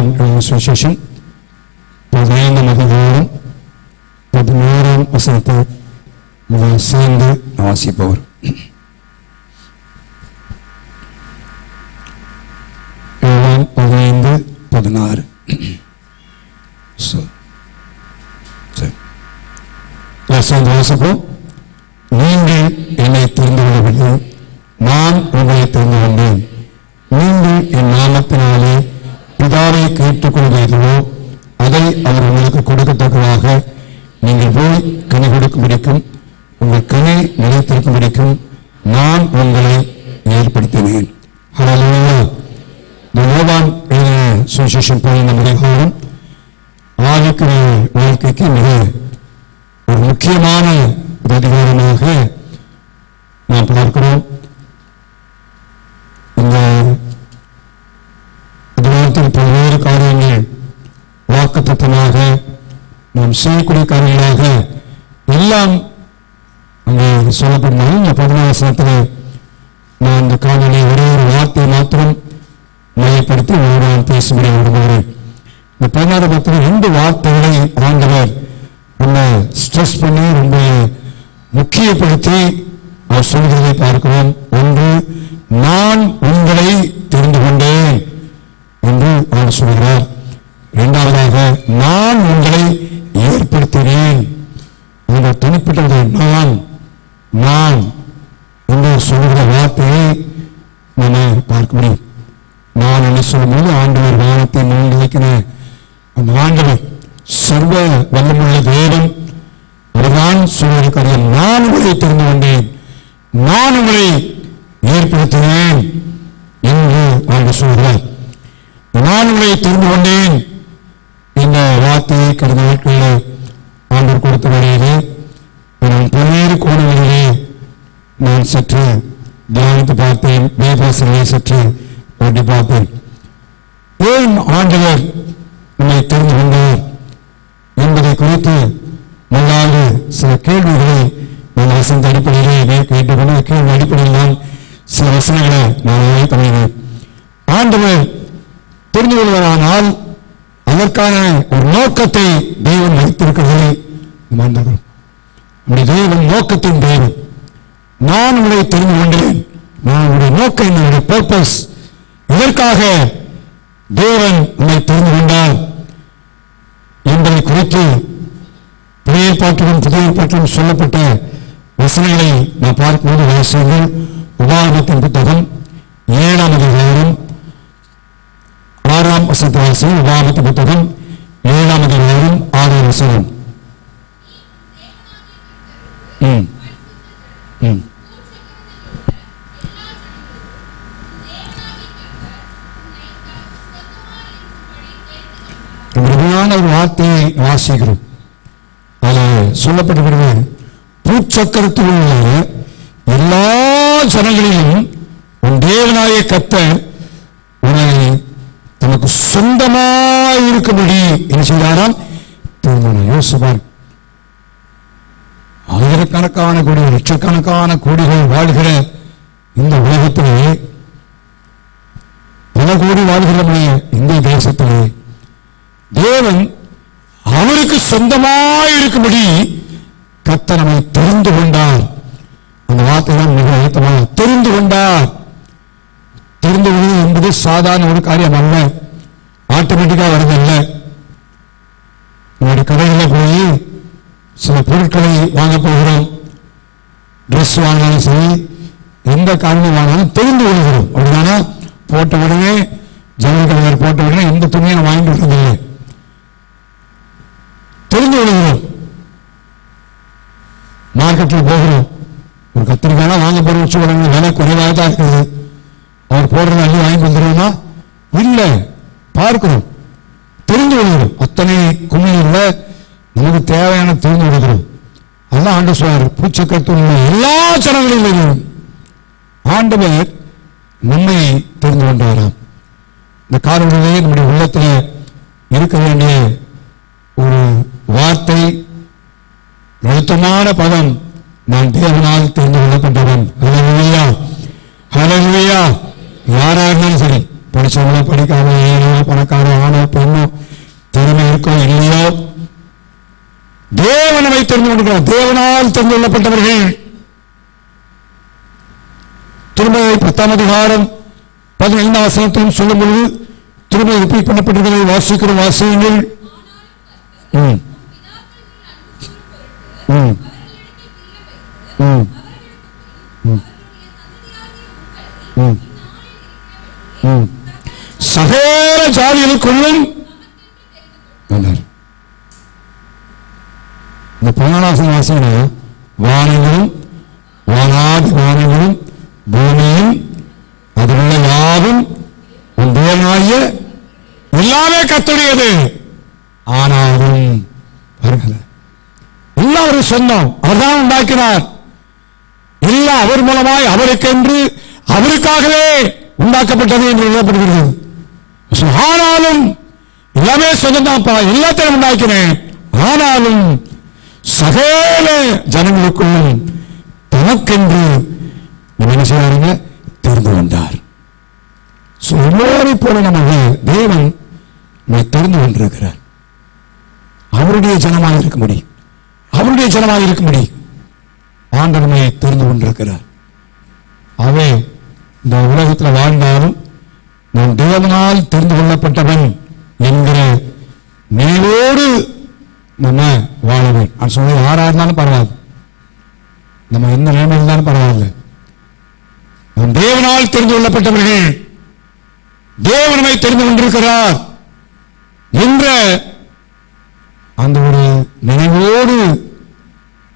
யோவான் சுவிசேஷம் 15ஆம் அதிகாரம் 16ஆம் வசனத்தை சேர்ந்து வாசிப்பவர். யோவான் 15:16. சேர்ந்து வாசிப்போம். நீங்கள் என்னை தெரிந்து கொள்ளவில்லை, நான் உங்களை தெரிந்து கொண்டேன். நீங்கள் என் நாமத்தினாலே பிதாவை கேட்டுக்கொள்வீர்களோ அதை அவர் உங்களுக்கு கொடுக்கத்தக்கதாக நீங்கள் போய் கனி கொடுக்கும்படிக்கும் உங்கள் கனி நிலைத்திருக்கும்படிக்கும் நான் உங்களை ஏற்படுத்தினேன். ஹல்லேலூயா. யோவான் சுவிசேஷம் 15ஆம் அதிகாரம் ஆவிக்குரிய வாழ்க்கைக்கு மிக ஒரு முக்கியமான அதிகாரமாக நாம் பார்க்கிறோம். இந்த அதிகாரத்தில் பல்வேறு காரியங்கள் வாக்குத்தத்தமாக நாம் செய்யக்கூடிய காரியங்களாக எல்லாம் அங்கே சொல்லப்படும். இந்த 14ஆம் வசனத்தில் நான் இந்த காலையிலே ஒரே ஒரு வார்த்தையை மாத்திரம் மையப்படுத்தி நான் பேசும்படி விரும்புகிறேன். இந்த 16ஆம் வசனத்தில் 2 வார்த்தைகளை ஆண்டவர் ரொம்ப ஸ்ட்ரெஸ் பண்ணி ரொம்ப முக்கியப்படுத்தி அவர் சொல்கிறதை பார்க்கிறோம். ஒன்று, நான் உங்களை தெரிந்து கொண்டேன் என்று அவர் சொல்கிறார். இரண்டாவதாக, நான் உங்களை ஏற்படுத்தினேன். அந்த தனிப்பட்டதை நான் என்று சொல்கிற வார்த்தையை நம்ம பார்க்க முடியும். நான் என்ன சொல்லும்போது ஆண்டவர் வானத்தை நான் நினைக்கிறேன். அந்த ஆண்டவர் சர்வ வல்லமுள்ள தேவன் அவர்தான் சொல்கிற காரியம். நான் உங்களை தெரிந்து கொண்டேன், நான் உங்களை ஏற்படுத்தினேன் என்று ஆண்டவர் சொல்கிறார். நான் உங்களை தெரிந்து கொண்டேன் இந்த வார்த்தையை கடந்த நாட்களில் ஆண்டவர் கொடுத்த வழியிலே நான் பல்வேறு கோணங்களிலே நான் சற்று தியானித்து பார்த்தேன், வேதாசனையை சற்று ஓட்டி பார்த்தேன். ஏன் ஆண்டவர் நம்மை தெரிந்து கொண்டார் என்பதை குறித்து முதலாவது சில கேள்விகளை நான் வசந்த அடிப்படையிலே கேட்டுக்கொண்டு கேள்வி அடிப்படையில் தான் சில வசனங்களை நான் பண்ணினேன். ஆண்டவர் தெரிந்து கொள்வதானால் அதற்கான ஒரு நோக்கத்தை தேவன் வைத்திருக்கிறதை மறந்துகிறோம். நம்முடைய தேவன் நோக்கத்தின் தேவன். நான் உங்களை தெரிந்து கொண்டேன், நான் உங்களுடைய நோக்கம், என்னுடைய பர்பஸ், இதற்காக தேவன் நம்மை தெரிந்து கொண்டார் என்பதை குறித்து பழைய ஏற்பாட்டிலும் புதிய ஏற்பாட்டிலும் சொல்லப்பட்ட வசனங்களை நான் பார்க்கும்போது வாசியுங்கள். உபாகமத்தின் புத்தகம் 7ஆம் அதிகாரம் 6ஆம் வசனத்தை வாசியுங்கள். உபாகமத்தின் புத்தகம் 7ஆம் அதிகாரம் 6ஆம் வசனம். ஒரு வார்த்தையை வாசிக்கிறோம். அதில் சொல்லப்பட்டிருக்கிறது, பூச்சக்கரத்தில் உள்ள எல்லா ஜனங்களிலும் உன் தேவனாய கர்த்தர் உன்னை தனக்கு சொந்தமாய் இருக்கும்படி என்ன செய்தாராம்? யோசிப்பார். ஆயிரக்கணக்கான கோடிகள், லட்சக்கணக்கான கோடிகள் வாழ்கிற இந்த உலகத்திலே, பல கோடி வாழ்கிற இந்த தேசத்திலே தேவன் அவருக்கு சொந்தமாய் இருக்கும்படி கர்த்தர் நம்மை தெரிந்து கொண்டார். அந்த வார்த்தை தான் மிக அழுத்தமாக, தெரிந்து கொண்டார். தெரிந்து கொள்வது என்பது சாதாரண ஒரு காரியம் அல்ல, ஆட்டோமேட்டிக்காக வருதல்ல. நம்முடைய கடைகளில் போய் சில பொருட்களை வாங்க போகிறோம், ட்ரெஸ் வாங்கினாலும் சரி, எந்த காரணம் வாங்கினாலும் தெரிந்து கொள்கிறோம். அப்படின்னா போட்ட உடனே ஜவுளிக்கடையில் போட்ட உடனே எந்த துணியை நான் வாங்கிட்டு வருவதில்லை, தெரிந்து கொள்கிறோம். மார்க்கெட்டில் போகிறோம், ஒரு கத்திரிக்காய் வாங்க போகிற வச்சு விலை குறைவாக தான் இருக்குது, அவர் போடுறது அள்ளி வாங்கி வந்துடுவோமா? இல்லை, பார்க்கிறோம், தெரிந்து கொள்கிறோம். அத்தனை குமிழில் நமக்கு தேவையான தெரிந்து கொள்கிறோம். அதான் ஆண்டு சொல்றார், பூச்சக்கரத்தில் உள்ள எல்லா ஜனங்களிலும் ஆண்டவர் நம்மை தெரிந்து கொண்டாராம். இந்த காரணத்திலே நம்முடைய உள்ளத்தில் இருக்க வேண்டிய ஒரு வார்த்தை, அழுத்தமான பதம், நான் தேவனால் தெரிந்து கொள்ளப்பட்டவன். ஹல்லேலூயா, ஹல்லேலூயா. யாரா இருந்தாலும் சரி, படிச்சவங்களோ படிக்காம, ஏழோ பணக்காரோ, ஆணோ சொல்கிறார், தேவனால் தெரிந்து கொள்ளப்பட்டவர்கள். திருமதி 10ஆம் அதிகாரம் 15ஆம் வசனத்திலும் சொல்லும் பொழுது திருமதி ரிப்பீட் பண்ணப்பட்டிருக்கிறதை வாசிக்கிறோம். வாசியுங்கள். சகல ஜாதிகளுக்குள்ளும் இந்த 14ஆம் வாசகம், வானங்களும் வானாதி வானங்களும் பூமியும் அதிலுள்ள யாவும் உன் தேவனாகிய எல்லாமே கர்த்தருடையது. ஆனாலும் எல்லாம் அவர் சொந்தம், அவர்தான் உண்டாக்கினார். எல்லாம் அவர் மூலமாய் அவருக்கென்று அவருக்காகவே உண்டாக்கப்பட்டது என்று எழுதப்படுகிறது. ஆனாலும் எல்லாமே சொந்தம் தான்ப்பா, எல்லாத்தையும் உண்டாக்கினேன். ஆனாலும் சகல ஜனங்களுக்குள்ளும் தனக்கென்று என்ன செய்வாருங்க, தெரிந்து கொண்டார். எல்லோரை போல நமக்கு தேவன் தெரிந்து கொண்டிருக்கிறார். அவருடைய ஜனமாக இருக்க முடியும், அவருடைய ஜனமாக இருக்க முடியும். ஆண்டவனை தெரிந்து கொண்டிருக்கிறார். அவை இந்த உலகத்தில் வாழ்ந்தாலும் நான் தேவனால் தெரிந்து கொள்ளப்பட்டவன் என்கிற நினைவோடு நம்ம வாழவேன். அது சொல்லி யாரா இருந்தாலும் பரவாயில்ல, நம்ம எந்த நிலைமையில் இருந்தாலும் பரவாயில்ல. நாம் தேவனால் தெரிந்து கொள்ளப்பட்டவர்கள், தேவனை தெரிந்து கொண்டிருக்கிறார் என்ற அந்த ஒரு நினைவோடு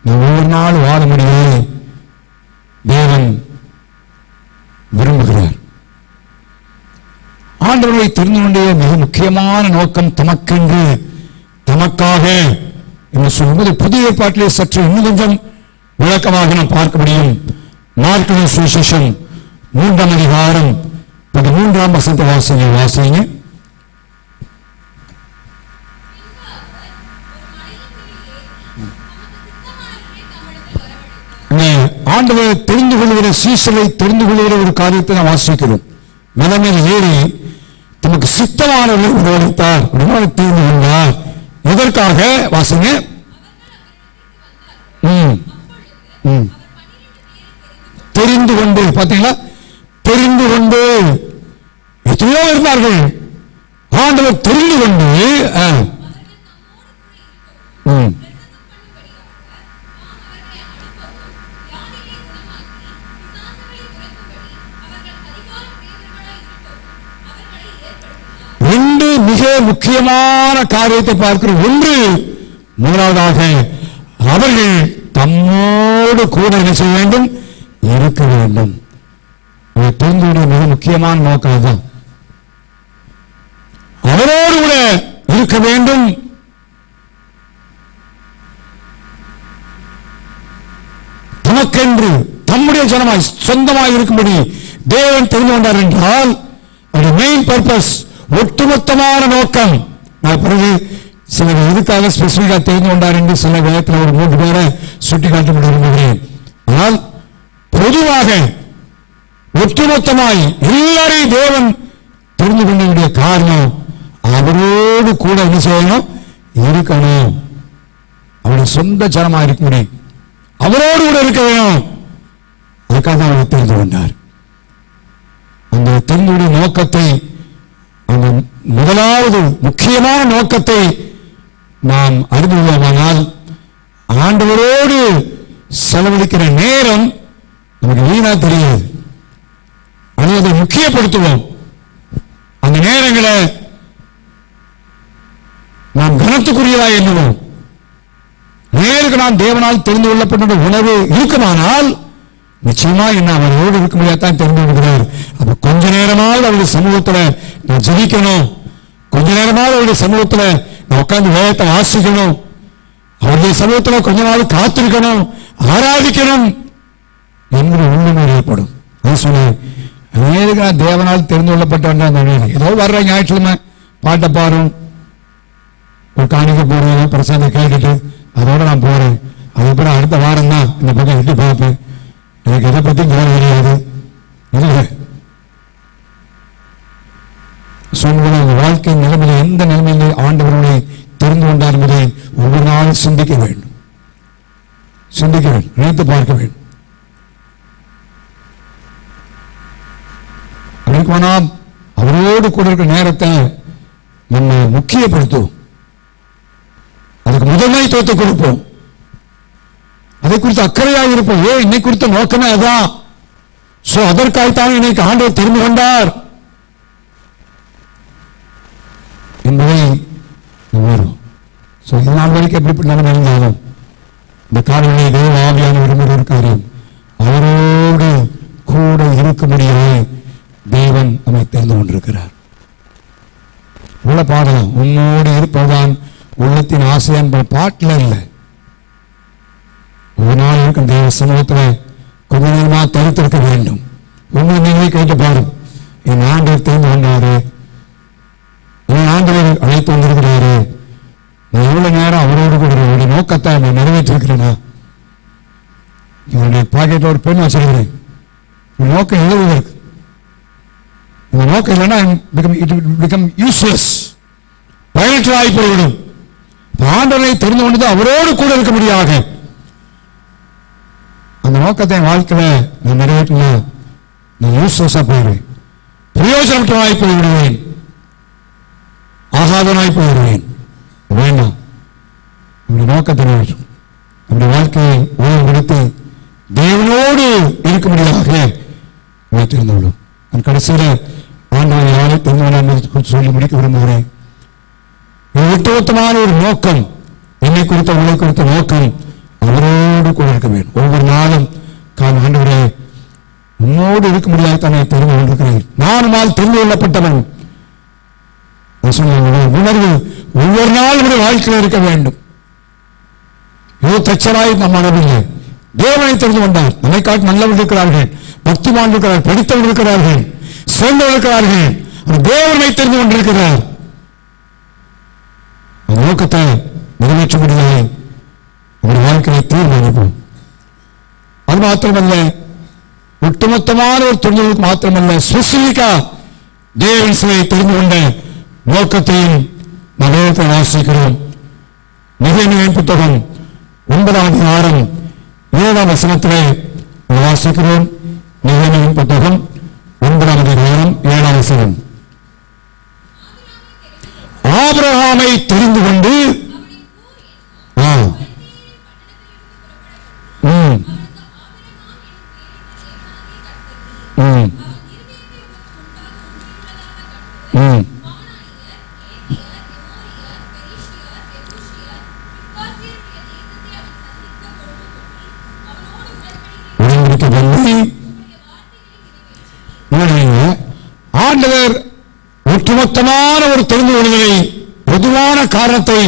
நாம் ஒவ்வொரு நாள் வாழ முடியாது தேவன் விரும்புகிறார். ஆண்டவரை தெரிந்து கொண்டே மிக முக்கியமான நோக்கம் தமக்கென்று தமக்காக என்று சொல்வது புதிய ஏற்பாட்டிலே சற்று இன்னும் கொஞ்சம் விளக்கமாக நாம் பார்க்க முடியும். மார்க்கு சுவிசேஷம் 3ஆம் அதிகாரம் 13ஆம் வசனத்தை வாசிங்க. ஆண்டவரை தெரிந்து கொள்கிற சீசரை தெரிந்து கொள்கிற ஒரு காரியத்தை நாம் வாசிக்கிறோம். மனமேல் ஏறி தமக்கு சித்தமானவர்களை வரவழைத்தார், தெரிந்து கொண்டார். எதற்காக வாசிங்க. தெரிந்து கொண்டு, பார்த்தீங்களா, தெரிந்து கொண்டு எத்தனையோ இருந்தார்கள். ஆண்டவர் தெரிந்து கொண்டு ரெண்டு மிக முக்கியமான காரியத்தை பார்க்கிறோம். ஒன்று, முதலாவதாக அவர்கள் தம்மோடு கூட என்ன செய்ய வேண்டும், இருக்க வேண்டும். தெரிந்துடைய மிக முக்கியமான நோக்கம் தான், அவரோடு கூட இருக்க வேண்டும். தமக்கென்று தம்முடைய ஜனமாய் சொந்தமாய் இருக்கும்படி தேவன் தெரிந்து கொண்டார் என்றால் மெயின் பர்பஸ், ஒட்டுமொத்தமான நோக்கம். நான் பிறகு சிலர் எதுக்காக ஸ்பெசிபிக்கா தெரிந்து கொண்டார் என்று சில வேதத்தில் ஒரு 3 பேரை சுட்டிக்காட்ட விரும்புகிறேன். ஆனால் பொதுவாக ஒட்டுமொத்தமாய் எல்லாரையும் தேவன் தெரிந்து கொண்டதுடைய காரணம், அவரோடு கூட என்ன செய்யணும், இருக்கணும். அவருடைய சொந்த ஜனமாக இருக்க முடியும், அவரோடு கூட இருக்க வேணும். அதுக்காக அவர் தெரிந்து கொண்டார். அந்த தெரிந்துடைய நோக்கத்தை, அந்த முதலாவது முக்கியமான நோக்கத்தை நாம் அறிந்து கொள்வோமானால் ஆண்டவரோடு செலவழிக்கிற நேரம் நமக்கு வீணா தெரியாது. அதை முக்கியப்படுத்துவோம். அந்த நேரங்களை நாம் கனத்துக்குரியதாக எண்ணுவோம். நேருக்கு நான் தேவனால் தெரிந்து கொள்ளப்பட்ட உணவு இருக்குமானால் நிச்சயமா என்ன அவரோடு இருக்க முடியாதான் தெரிந்து கொள்கிறார். அப்ப கொஞ்ச நேரமாவது அவருடைய சமூகத்தில் நான் ஜெபிக்கணும், கொஞ்ச நேரமாவது அவருடைய சமூகத்தில் நான் உட்கார்ந்து வேதத்தை வாசிக்கணும், அவருடைய சமூகத்தில் கொஞ்ச நாள் காத்திருக்கணும், ஆராதிக்கணும் என்கிற உண்மை ஏற்படும். அது சொன்னேன், நேருக்கு நான் தேவனால் தெரிந்து கொள்ளப்பட்ட ஏதோ வர்ற ஞாயிற்றுக்கிழமை பாட்டை பாடும், ஒரு காணிக்க போறேன், பிரசாந்தை கேட்டுட்டு அதோட நான் போறேன். அதுக்கப்புறம் அடுத்த வாரம் தான் இந்த பக்கம் எட்டி பார்ப்பேன். எனக்கு எதை பத்தி கவலை கிடையாது. இல்லை, சொன்ன வாழ்க்கை நிலைமையில எந்த நிலைமையிலே ஆண்டவர்களை தெரிந்து கொண்டார் என்பதை ஒவ்வொரு நாளும் சிந்திக்க வேண்டும். சிந்திக்க வேண்டும், நினைத்து பார்க்க வேண்டும். நாம் அவரோடு கூட இருக்கிற நேரத்தை நம்ம முக்கியப்படுத்துவோம், அதுக்கு முதன்மைத்துவத்தை கொடுப்போம், அதை குறித்து அக்கறையாக இருப்போம். என்னை குறித்த நோக்கமே அதான். அதற்காகத்தான் இன்னைக்கு ஆண்டவர் தெரிந்து கொண்டார் என்பதை உணர்வோம். இந்த நாள் வரைக்கும் எப்படிப்பட்ட நிலைமை இருந்தாலும் இந்த காலையிலே தேவ ஆவியான விரும்புகிற காரியம் அவரோடு கூட இருக்கும்படியாக தேவன் நம்மை தெரிந்து கொண்டிருக்கிறார். உள்ள பாடலாம், உன்னோடு இருப்பதுதான் உள்ளத்தின் ஆசை என்பது பாட்டில் இல்லை. ஒரு நாள் இருக்கும் தேவ சமூகத்தில் கொஞ்ச நேரமாக தடுத்திருக்க வேண்டும். உங்களை நீங்களே கேட்டு பாரும், என் ஆண்டவர் தெரிந்து கொண்டாரு, என் ஆண்டவர் அழைத்து வந்திருக்கிறாரு, நான் எவ்வளவு நேரம் அவரோடு கூட என்னுடைய நோக்கத்தை நான் நிறைவேற்றிருக்கிறேனா? என்னுடைய பாக்கெட்டில் ஒரு பெண் வச்சிருக்கிறேன், நோக்கம் எழுதுவதற்கு. இந்த நோக்கம் இல்லைன்னா பிகம் யூஸ்லெஸ், பயனற்றதாகி போய்விடும். ஆண்டவரை தெரிந்து கொண்டது அவரோடு கூட இருக்க முடியாக அந்த நோக்கத்தை வாழ்க்கையில் நான் நிறைவேற்றினா நான் யூஸ்லெஸ்ஸா போயிடுவேன், பிரயோஜனமாய் போய்விடுவேன், ஆகாதனாய் போய்விடுவேன். வேண்டாம், நம்முடைய நோக்கத்தை நிறைவேற்றும், நம்முடைய வாழ்க்கையை ஒழுங்குபடுத்தி தேவனோடு இருக்க முடியாக தெரிந்து கொள்ளும். நான் கடைசியில் ஆண்டவரை யாரை தெரிந்து கொள்ள சொல்லி முடிக்க விரும்புகிறேன். ஒட்டுமொத்தமான ஒரு நோக்கம், என்னை குறித்த உங்களை குறித்த நோக்கம் அவரோடு கூட இருக்க வேண்டும். ஒவ்வொரு நாளும் ஆண்டவரே உன்னோடு இருக்க முடியாது தானே தெரிந்து கொண்டிருக்கிறேன், நானுமால் தெரிந்து கொள்ளப்பட்டவன் உணர்வு ஒவ்வொரு நாளும் வாழ்க்கையில் இருக்க வேண்டும். ஏதோ தச்சராய் நம் மனதில்லை, தேவனை தெரிந்து கொண்டார். நம்மை காட்டு நல்லவர்கள் இருக்கிறார்கள், பக்திமான் இருக்கிறார்கள், படித்தவர்கள் இருக்கிறார்கள், சேர்ந்தவர்கள் இருக்கிறார்கள். தேவனை தெரிந்து கொண்டிருக்கிறார். அந்த நோக்கத்தை நிறைவேற்ற முடியாது நம்முடைய வாழ்க்கையை தீர்மானிப்போம். அது மாத்திரமல்ல, ஒட்டுமொத்தமான ஒரு தொழிலுக்கு மாத்திரமல்ல, ஸ்பெசிபிக்கா தேவன் சிலை தெரிந்து கொண்ட நோக்கத்தையும் நாம் வாசிக்கிறோம். நெகேமியாவின் புத்தகம் 9ஆம் அதிகாரம் 7ஆம் வசனத்திலே வாசிக்கிறோம். நெகேமியாவின் புத்தகம் 9ஆம் அதிகாரம் 7ஆம் வசனம். ஆபிரகாமை தெரிந்து கொண்டு ஆண்டவர் ஒட்டுமொத்தமான ஒரு தெரிந்து கொள்வதை பொதுவான காரணத்தை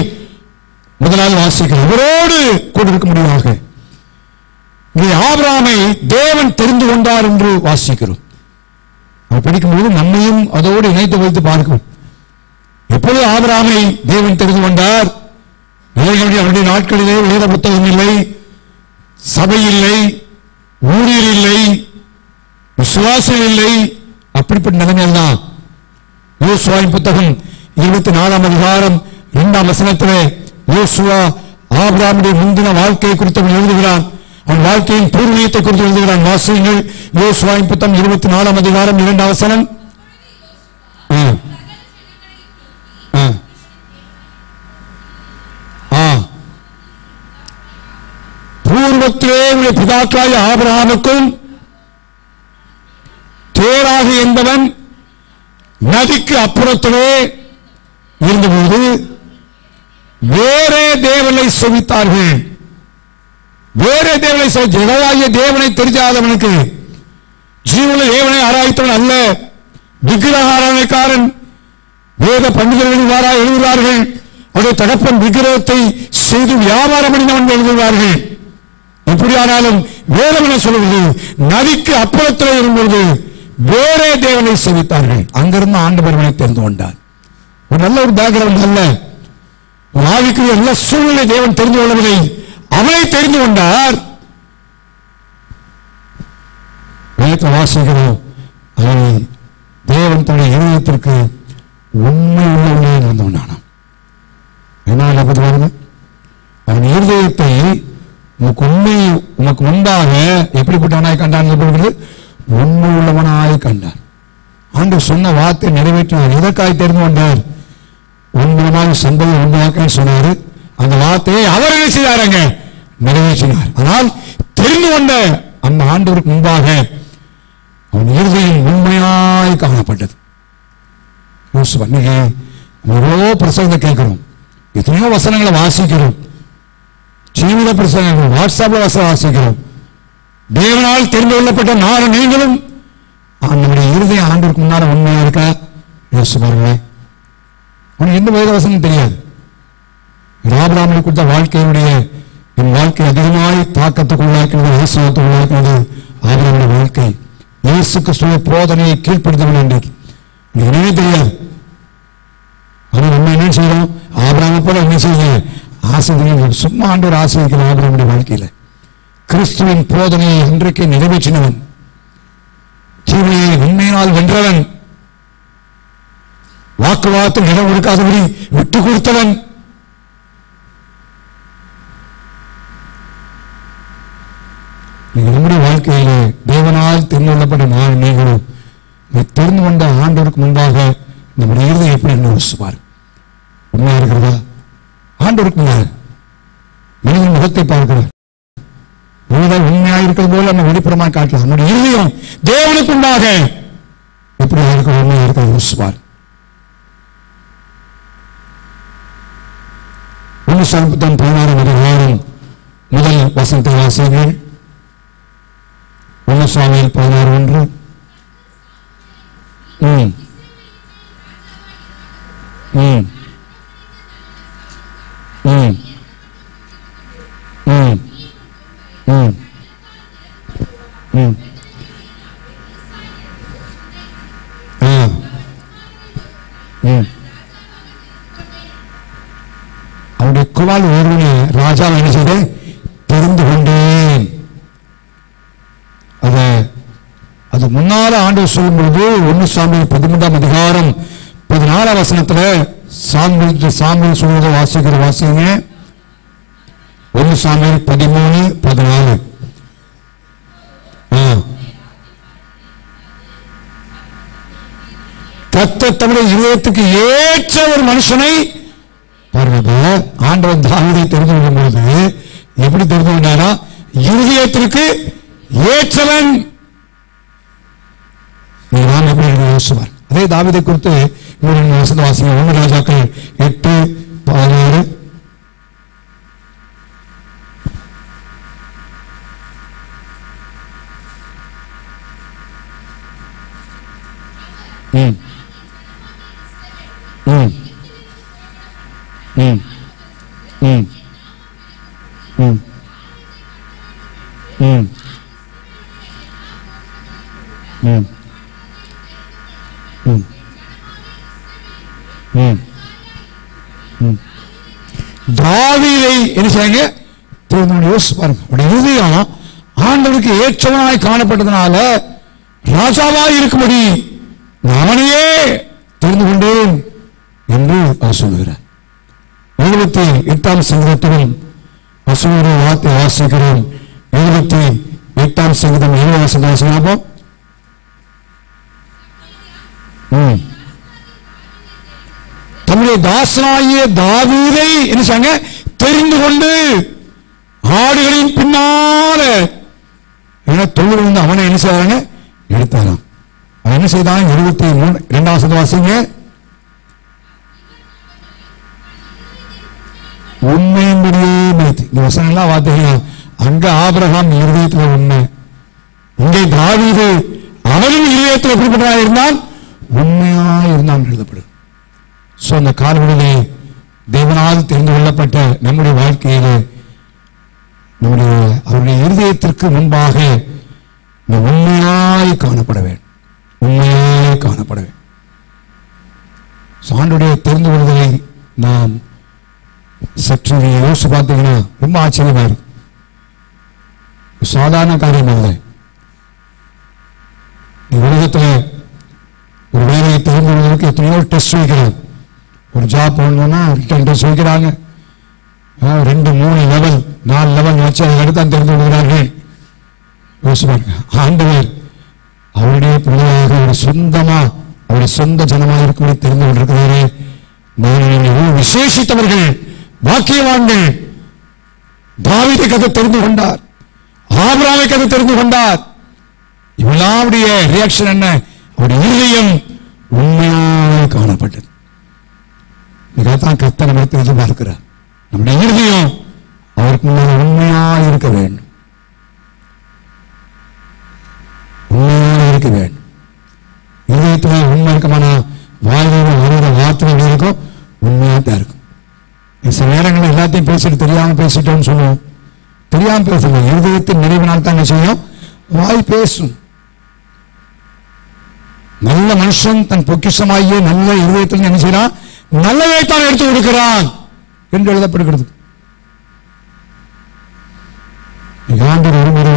முதலாவது வாசிக்கிறோம். அவரோடு கூட இருக்க முடியாக ஆபிரகாமை தேவன் தெரிந்து கொண்டார் என்று வாசிக்கிறோம். படிக்கும்போது நம்மையும் அதோடு இணைத்து வைத்து பார்க்கிறோம். எப்பொழுது ஆபிரகாமை தேவன் தெரிந்து கொண்டார்? அவருடைய நாட்களிலே வேத புத்தகம் இல்லை, சபை இல்லை, ஊழியர் இல்லை, விசுவாசம் இல்லை. அப்படிப்பட்ட நிலைமையில் தான் யோசுவாவின் புத்தகம் 24ஆம் அதிகாரம் 2ஆம் வசனத்திலே யோசுவா ஆபிரகாமுடைய முந்தின வாழ்க்கையை குறித்து எழுதுகிறான். அவன் வாழ்க்கையின் பூர்வீகத்தை குறித்து எழுதுகிறான். வாசியுங்கள், யோசுவாவின் புத்தகம் 24ஆம் அதிகாரம் 2ஆம் வசனம். பூர்வத்திலே உடைய பிதாக்களாகிய ஆபிரகாமுக்கும் தேராக என்பவன் நதிக்கு அப்புறத்திலே இருந்தபோது வேறே தேவனை செவித்தார்கள். வேறே தேவனை ஜெகவாகிய தேவனை தெரியாதவனுக்கு, ஜீவன தேவனை ஆராய்த்தவன் அல்ல, விக்கிரக ஆராதனைக்காரன். வேத பண்டிதர்கள் எழுதுகிறார்கள், அவருடைய தகப்பன் விக்கிரகத்தை செய்து வியாபாரம் பண்ணினவன் எழுதுகிறார்கள். எப்படியானாலும் வேதம் என்ன சொல்வது, நதிக்கு அப்புறத்தில் இருந்தது வேறே தேவனை செவித்தார்கள். அங்கிருந்து ஆண்டவரை தெரிந்து கொண்டார். ஒரு நல்ல ஒரு பேக்ரவுண்ட் அல்ல, ஒரு ஆவிக்குரிய நல்ல சூழ்நிலை தேவன் தெரிந்து கொள்ளவில்லை, அவனை தெரிந்து கொண்டார். வாசிக்கிறோம், அவனை தேவன் தன்னுடைய இருதயத்திற்கு உண்மை உள்ளவனே இருந்து கொண்டானாம். என்ன வருது, அவன் இருதயத்தை உமக்கு முன்பாக எப்படிப்பட்டவனாய் கண்டான்? உண்மை உள்ளவனாய் கண்டார். ஆண்டவர் சொன்ன வார்த்தை நிறைவேற்றினார். எதற்காய் தெரிந்து கொண்டார்? உண்மையாக சந்ததி உண்டாக்க சொன்னாரு. அந்த வார்த்தையை அவர் என்ன செய்தாருங்க? நிறைவேற்றினார். ஆனால் தெரிந்து கொண்ட அந்த ஆண்டவருக்கு முன்பாக அவன் இருதயம் உண்மையாய் காணப்பட்டது. எவ்வளோ பிரசங்கத்தை கேட்கிறோம், எத்தனையோ வசனங்களை வாசிக்கிறோம், ஜீவித பிரசங்கங்கள் வாட்ஸ்அப்ல வசனம் வாசிக்கிறோம். தேவனால் தெரிந்து கொள்ளப்பட்ட நானும் நீங்களும் நம்முடைய இருதயம் ஆண்டவருக்கு முன்னால உண்மையா இருக்கா? யோசிச்சு பாருங்களேன். அவனுக்கு எந்த வேத வசனம் தெரியாது. ஆபிரகாமுக்கு கொடுத்த வாழ்க்கையுடைய என் வாழ்க்கை அதிகமாய் தாக்கத்துக்குள்ளாக்கினது, ஆசீர்வாதத்துக்குள்ளாக்கினது ஆபிரகாமுடைய வாழ்க்கை. இயேசு கிறிஸ்துவின் போதனையை கீழ்ப்படுத்தவன் இன்றைக்கு என்னவே தெரியாது. ஆனால் நம்ம என்ன செய்யறோம்? ஆபிரகாமை போல என்ன செய்ய ஆசீர்வதிக்க சும்மா ஆண்டவர் ஆசீர்வதிக்கிற ஆபிரகாமுடைய வாழ்க்கையில கிறிஸ்துவின் போதனையை அன்றைக்கு நிறைவேற்றினவன், ஜீவனையை உண்மையினால் வென்றவன், வாக்குவாதத்தில் இடம் கொடுக்காதபடி விட்டு கொடுத்தவன். நம்முடைய வாழ்க்கையில தேவனால் தெரிந்து கொள்ளப்பட்ட நான் நீங்களும் தெரிந்து கொண்ட ஆண்டவருக்கு முன்பாக நம்முடைய இருதயம் எப்படி யோசிப்பார்? உண்மையா இருக்கிறதா? ஆண்டவருக்கு முன்பாக மனிதன் முகத்தை பார்க்கிறார். உண்மையாக இருக்கிறது போல நம்ம வெளிப்புறமாக காட்டலாம். நம்முடைய இருதயம் தேவனுக்கு முன்பாக எப்படி இருக்க உண்மையா இருக்க யோசிப்பார். 1 சாமுவேல் 16 முதல் வசனத்தை வாசியுங்கள். 1 சாமுவேல் 16:1. அவருடைய குவால் ஒருவனை ராஜா என்ன செய்த தெரிந்து கொண்டேன். அது முன்னால ஆண்டவர் சொல்லும் பொழுது 1 சாமுவேல் 13 14 வசனத்துல சாமுவேல் சொல்வதை வாசிங்க. 1 சாமுவேல் 13:14. கர்த்தர் தம்முடைய இதயத்துக்கு ஏற்ற ஒரு மனுஷனை பாருங்க. ஆண்டவர் தாவீதை தெரிந்து கொள்ளும் பொழுது எப்படி தெரிந்து கொண்டாரா? இருதயத்திற்கு ஏற்றவன். அதே தாவீதை குறித்து 1 ராஜாக்கள் 8:16. தாவீதை என்ன செய்யுங்க? இருதயம் ஆண்டவருக்கு ஏற்றவனாய் காணப்பட்டதுனால ராஜாவாய் இருக்கும்படி அவனையே தெரிந்து கொண்டேன் என்று அவர் சொல்லுகிறார். 78 சங்கீதத்திலும் வசனங்களை வார்த்தை வாசிக்கிறோம். 78 சங்கீதம் 7 வசனம் வாசிக்கலாம். தம்முடைய தாசனாகிய தாவீதை என்ன செய்ய தெரிந்து கொண்டு ஆடுகளின் பின்னால தொழில் வந்து அவனை என்ன செய்வாங்க எடுத்தாராம். அவன் என்ன செய்தான்? 23 வசனம் வாசிங்க. உண்மையின்படியே இந்த வசனம் எல்லாம் வார்த்தைங்க. அங்க ஆபிரகாம் இருதயத்தில் உண்மை, இங்கே தாவீது அவனும் இருதயத்தில் எப்படிப்பட்டதாக இருந்தான்? உண்மையாக இருந்தான் எழுதப்படும். ஸோ அந்த காலவெளியிலே தேவனால் தெரிந்து கொள்ளப்பட்ட நம்முடைய வாழ்க்கையிலே அவருடைய இருதயத்திற்கு முன்பாக உண்மையாய் காணப்பட வேண்டும். உண்மையாய் காணப்பட வேண்டும். ஆண்டவருடைய தெரிந்து கொள்வதை நாம் சற்று யோசிச்சு பார்த்தீங்கன்னா ரொம்ப ஆச்சரியமா இருக்கு. சாதாரண காரியம் அல்ல. உலகத்தில் ஒரு வேலையை தெரிந்து கொள்வதற்கு எத்தனையோ டெஸ்ட் வைக்கிறாங்க. ஒரு ஜாப் போகணும்னா ரிட்டன் டெஸ்ட் வைக்கிறாங்க. 2-3 லெவல் 4 லெவல் வச்சு அதை எடுத்தான் தெரிந்து கொள்கிறார்கள். ஆண்டவர் அவருடைய பிள்ளையாக அவருடைய சொந்தமா அவருடைய சொந்த ஜனமாக இருக்கும்படி தெரிந்து கொண்டிருக்கிறாரே. நான் விசேஷித்தவர்கள், பாக்கியவான்கள். தாவீதை கதை தெரிந்து கொண்டார், ஆபிரகாமை கதை தெரிந்து கொண்டார். இவளாவுடைய ரியாக்ஷன் என்ன? அவருடைய இருதயம் உண்மையாக காணப்பட்டது. இதைத்தான் கர்த்தர் நம்மளுக்கு எதிர்பார்க்கிறார். நம்முடைய இருதயம் அவருக்கு முன்னால் உண்மையாக இருக்க வேண்டும், உண்மையாக இருக்க வேண்டும். இதயத்தில் உண்மை இருக்கமான வாழ்வில் வருகிற வார்த்தைகள் இருக்கும், உண்மையாக தான் இருக்கும். சில நேரங்களில் எல்லாத்தையும் பேசிட்டு தெரியாமல் பேசிட்டோம்னு சொல்லுவோம். தெரியாமல் பேசணும். இருதயத்தின் நிறைவினால் தான் என்ன செய்யும்? வாய் பேசும். நல்ல மனுஷன் தன் பொக்கிஷமாகிய நல்ல இருதயத்தில் என்ன செய்யறான்? நல்லதைத்தான் எடுத்து கொடுக்கிறான் என்று எழுதப்படுகிறது. ஆண்டவர் ஒருமுறை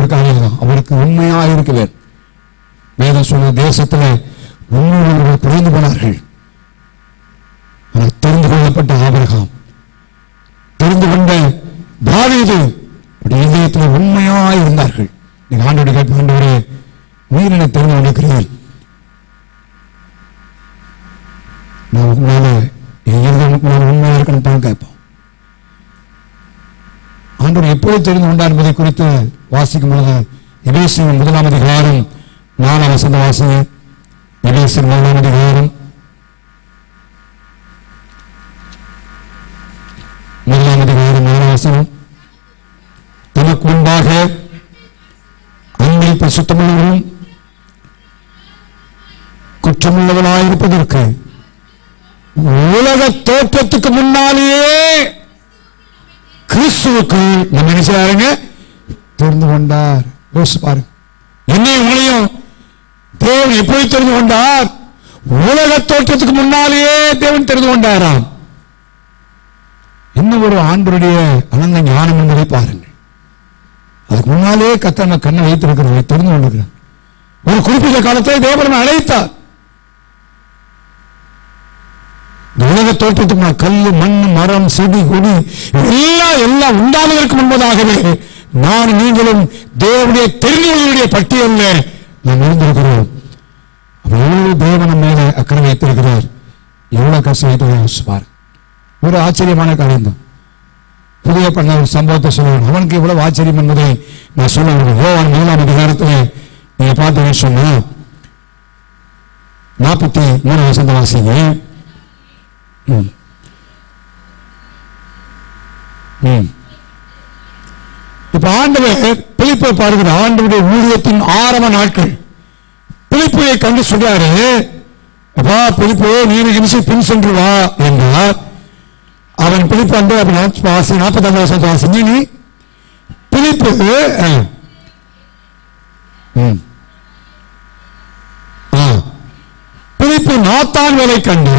அவருக்கு உண்மையாக இருக்க வேண்டும். வேதம் சொல்ல தேசத்தில் உண்மையுள்ளவர்கள் குறைந்து போனார்கள். ஆனால் தெரிந்து கொள்ளப்பட்ட ஆபிரகாம், தெரிந்து கொண்ட தாவீது இதயத்தில் உண்மையாக இருந்தார்கள். நீங்க ஆண்டவரை கேட்ப, ஆண்டவரே நீர் என்னை தெரிந்து கொண்டிருக்கிறீர்கள், நான் உண்மையில உண்மையா இருக்கணும் தான் கேட்போம். ஆண்டவர் எப்போது தெரிந்து கொண்டார் என்பதை குறித்து வாசிக்கும் பொழுது எபேசியர் 1 அதிகாரம் 4 வசனம் வாசிங்க. எபேசியர் 1 அதிகாரம் 4 வசனம். தமக்கு முன்பாக அன்பில் பரிசுத்தமுள்ளவரும் குற்றமுள்ளவனாயிருப்பதற்கு உலக தோற்றத்துக்கு முன்னாலேயே கிறிஸ்துவுக்குள் நம்ம நினைச்சாருங்க தெரிந்து கொண்டார். யோசிச்சு பாருங்க, என்னையும் உங்களையும் தேவன் எப்படி தெரிந்து கொண்டார்? உலக தோற்றத்துக்கு முன்னாலேயே தேவன் தெரிந்து கொண்டாராம். என்ன ஒரு ஆண்டவருடைய அனந்த ஞானம் என்பதை பாருங்கள். அதுக்கு முன்னாலே கர்த்தர் கண்ணை வைத்திருக்கிறதை தெரிந்து கொண்டிருக்கிறார். ஒரு குறிப்பிட்ட காலத்தை தேவன் அழைத்தார். உலக தோற்றத்துக்கு கல்லு, மண், மரம், செடி, கொடி எல்லாம் உண்டாவதற்கு முன்பதாகவே நான் நீங்களும் தேவனுடைய தெரிந்தவர்களுடைய பட்டியலில் நாம் இருந்திருக்கிறோம். எவ்வளவு தேவன் மேலே அக்கறை வைத்திருக்கிறார், எவ்வளவு கஷ்டம் வைத்திருக்கிறார். ஒரு ஆச்சரியமான காரியம் தான். புதிய பண்ண ஒரு சம்பவத்தை சொல்லுவேன். அவனுக்கு எவ்வளவு ஆச்சரியம் என்பதை நான் சொல்ல முடியும். யோவான் 3 அதிகாரத்தில் நீங்க பார்த்தீங்கன்னு சொன்னா 43 வசனம் வாசிங்க. இப்ப ஆண்டவர் பிலிப்பை பாருங்க. ஆண்டவருடைய ஊழியத்தின் ஆரம்ப நாட்கள் பிலிப்பை கண்டு சொல்றாரு, அப்பா பிலிப்போ நீர் பின் சென்று வா என்றார். அவன் பிலிப்பு வந்து 45 வருஷம் வாசிங்க. நீ பிலிப்பு பிலிப்பு நாத்தான் வேலை கண்டு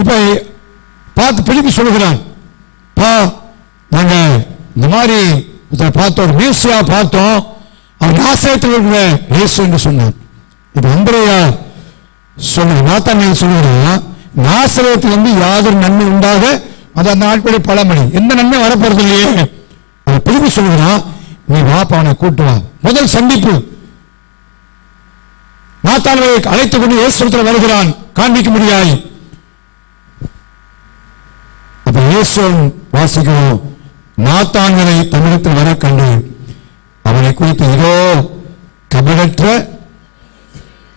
இப்ப பார்த்து பிலிப்பு சொல்லுகிறான், நாங்க இந்த மாதிரி பார்த்தோம், மேசியா பார்த்தோம், அவன் நாசரேத்தில் இருக்கிற இயேசு என்று சொன்னான். இப்ப அந்திரேயா சொல்ல நாத்தான் சொல்லுகிறான், நாசரேத்தில் வந்து யாதொரு நன்மை உண்டாக அது அந்த நாட்களுடைய பழமொழி, எந்த நன்மை வரப்போறது இல்லையே. அவன் பிலிப்பு சொல்லுகிறான், நீ வாப்பா அவனை கூட்டு வா. முதல் சந்திப்பு. நாத்தானை அழைத்துக் கொண்டு இயேசுவிடத்தில் வருகிறான், காண்பிக்க முடியாது. அப்ப இயேசு வாசிக்கிறோம், நாத்தான்களை தமிழத்தில் வர கண்டு அவனை குறித்து இதோ கபடற்ற,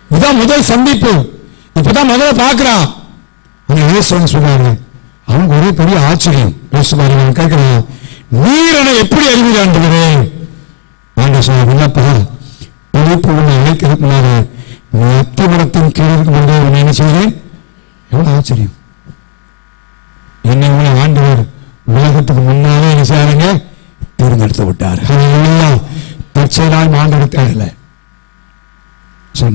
இதான் முதல் சந்திப்பு. இப்பதான் முதல்ல பார்க்கிறான். இயேசு சொல்றாரு, அவங்க ஒரே பெரிய ஆச்சரியம். கேட்கிறான், நீரனை எப்படி அறிவிறான்றே. நான் சொல்ல இல்லப்பா, பிலிப்பு உன்னை அழைக்கிறதுனால நீ அத்திமரத்தின் கீழ் இருக்கும்போது உன்னை என்ன செய்கிறேன்? எவ்வளவு ஆச்சரியம். என்னை உங்களை ஆண்டவர் உலகத்துக்கு முன்னாலே என்ன செய்யாருங்க? தேர்ந்தெடுத்து விட்டார். தற்செயலாய் ஆண்டவர் தேடல.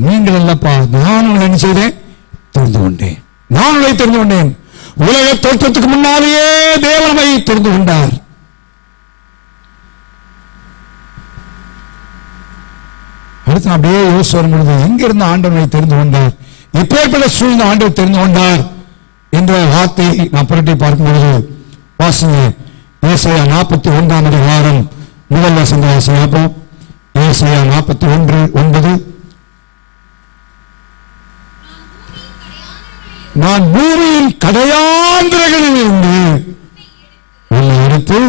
நீங்கள் இல்லப்பா, நான் உங்களை என்ன செய்தேன்? தெரிந்து கொண்டேன். நான் உங்களை தெரிந்து கொண்டேன். உலக தோற்றத்துக்கு முன்னாலேயே தேவனை தெரிந்து கொண்டார். அடுத்து அப்படியே யோசிச்சு வரும் பொழுது, எங்கிருந்து ஆண்டவனை தெரிந்து கொண்டார்? இப்பேற்பட்ட சூழ்நிலை ஆண்டவர் தெரிந்து கொண்டார் என்ற வார்த்தையை நான் புரட்டி பார்க்கும்பொழுது வாசிங்க ஏசாயா 41 அதிகாரம் முதல் வசனம் வாசிங்க. ஏசாயா 41:9. நான் பூமியின் கடையாந்திரங்களில் இருந்து உன்னை எடுத்து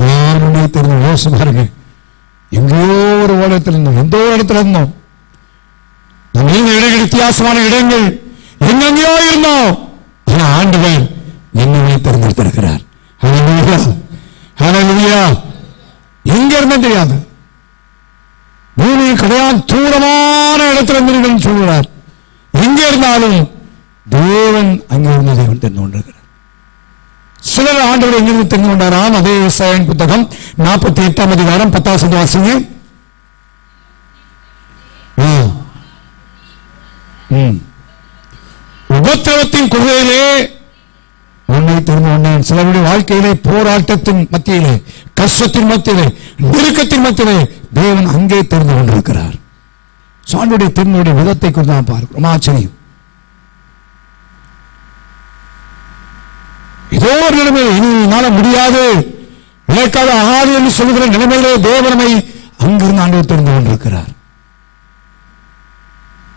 நான் உன்னை தெரிந்து யோசிச்சு பாருங்க. எங்கேயோ ஒரு ஓடத்தில் இருந்தோம், எந்த இடத்துல இருந்தோம், நம்ம இடங்கள் வித்தியாசமான இடங்கள் எங்கெங்கயோ இருந்தோம். ஆனா ஆண்டவர் என்னை தெரிந்திருக்கிறார். எங்க இருந்தே தெரியாது, பூமியின் கடையான் தூரமான இடத்துல இருந்தீர்கள் சொல்கிறார். எங்க இருந்தாலும் தேவன் அங்கே இருந்த தேவன் தெரிந்து கொண்டிருக்கிறார். சிலர் ஆண்டவர் எங்கிருந்து தெரிந்து கொண்டாராம். அதே ஏசாயா புத்தகம் 48 அதிகாரம் 10 வாசிங்க. உபத்திரவத்தின் குகையிலே உன்னை தெரிந்து கொண்டேன். சிலருடைய வாழ்க்கையிலே போராட்டத்தின் மத்தியிலே, கஷ்டத்தின் மத்தியிலே, நெருக்கத்தின் மத்தியிலே தேவன் அங்கே தெரிந்து கொண்டிருக்கிறார். சாண்டுடைய தெரிந்துடைய விதத்தை குறித்து நாம் பார்க்கிறோம். ஆச்சரியம். ஏதோ ஒரு நிலைமையில் இனினால முடியாது, இழைக்காத ஆகாது என்று சொல்லுகிற நிலைமையிலே தேவனை அங்கிருந்து ஆண்டவர் தெரிந்து கொண்டிருக்கிறார்.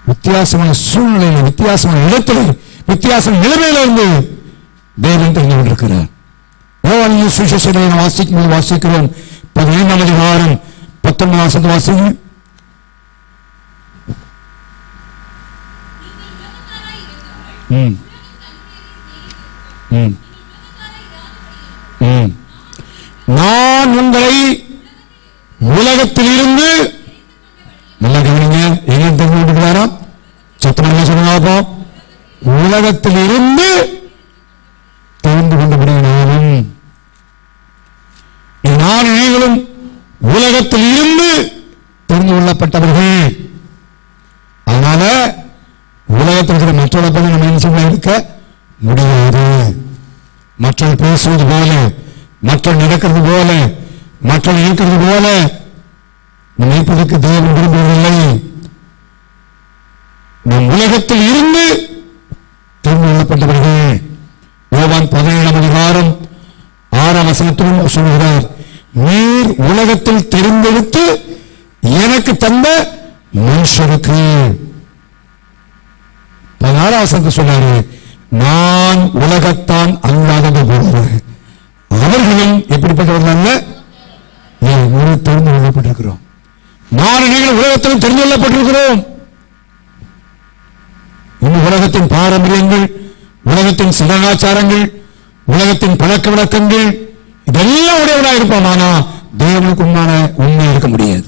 வித்தியாசமான சூழ்நிலையில், வித்தியாசமான இடத்திலே, வித்தியாசமான நிலைமையிலிருந்து தேவன் தெரிந்து கொண்டிருக்கிறார். யோவானின் சுவிசேஷத்தை வாசிக்கும்போது வாசிக்கிறோம் 15 அதிகாரம் 19 வாசிங்க. நான் உங்களை உலகத்தில் இருந்து நல்லா கவனிங்க, எங்க தெரிந்து கொண்டிருக்கிறாராம்? சத்தமாக சொன்னா, உலகத்தில் இருந்து தெரிந்து கொண்டபடியாலும் நான் நீங்களும் உலகத்தில் இருந்து தெரிந்து கொள்ளப்பட்டவர்கள். அதனால உலகத்தில் இருக்கிற மற்றவர்களை நம்ம என்ன இருக்க முடியாது. மற்றவர்கள் பேசுவது போல, மற்றவர்கள் நடக்கிறது போல, மற்றவர்கள் இருக்கிறது போல நினைப்பதற்கு தேவன் விரும்பவில்லை. நம் உலகத்தில் இருந்து தெரிந்து கொள்ளப்பட்டவர்கள். யோவான் 17 அதிகாரம் 6 வசனத்திலும் சொல்கிறார், நீர் உலகத்தில் தெரிந்தெடுத்து எனக்கு தந்த மனுஷருக்கு. 16 வசனத்தை சொன்னாரு, நான் உலகத்தான் அல்லாதது போல அவர்களும் எப்படிப்பட்டவர்கள் தெரிந்து கொள்ளப்பட்டிருக்கிறோம். நான் நீங்கள் உலகத்திலும் தெரிந்து கொள்ளப்பட்டிருக்கிறோம். இந்த உலகத்தின் பாரம்பரியங்கள், உலகத்தின் சடங்காச்சாரங்கள், உலகத்தின் பழக்க வழக்கங்கள் இதெல்லாம் உடையவராக இருப்போம். ஆனா தேவனுக்கு உண்மையான உண்மை இருக்க முடியாது.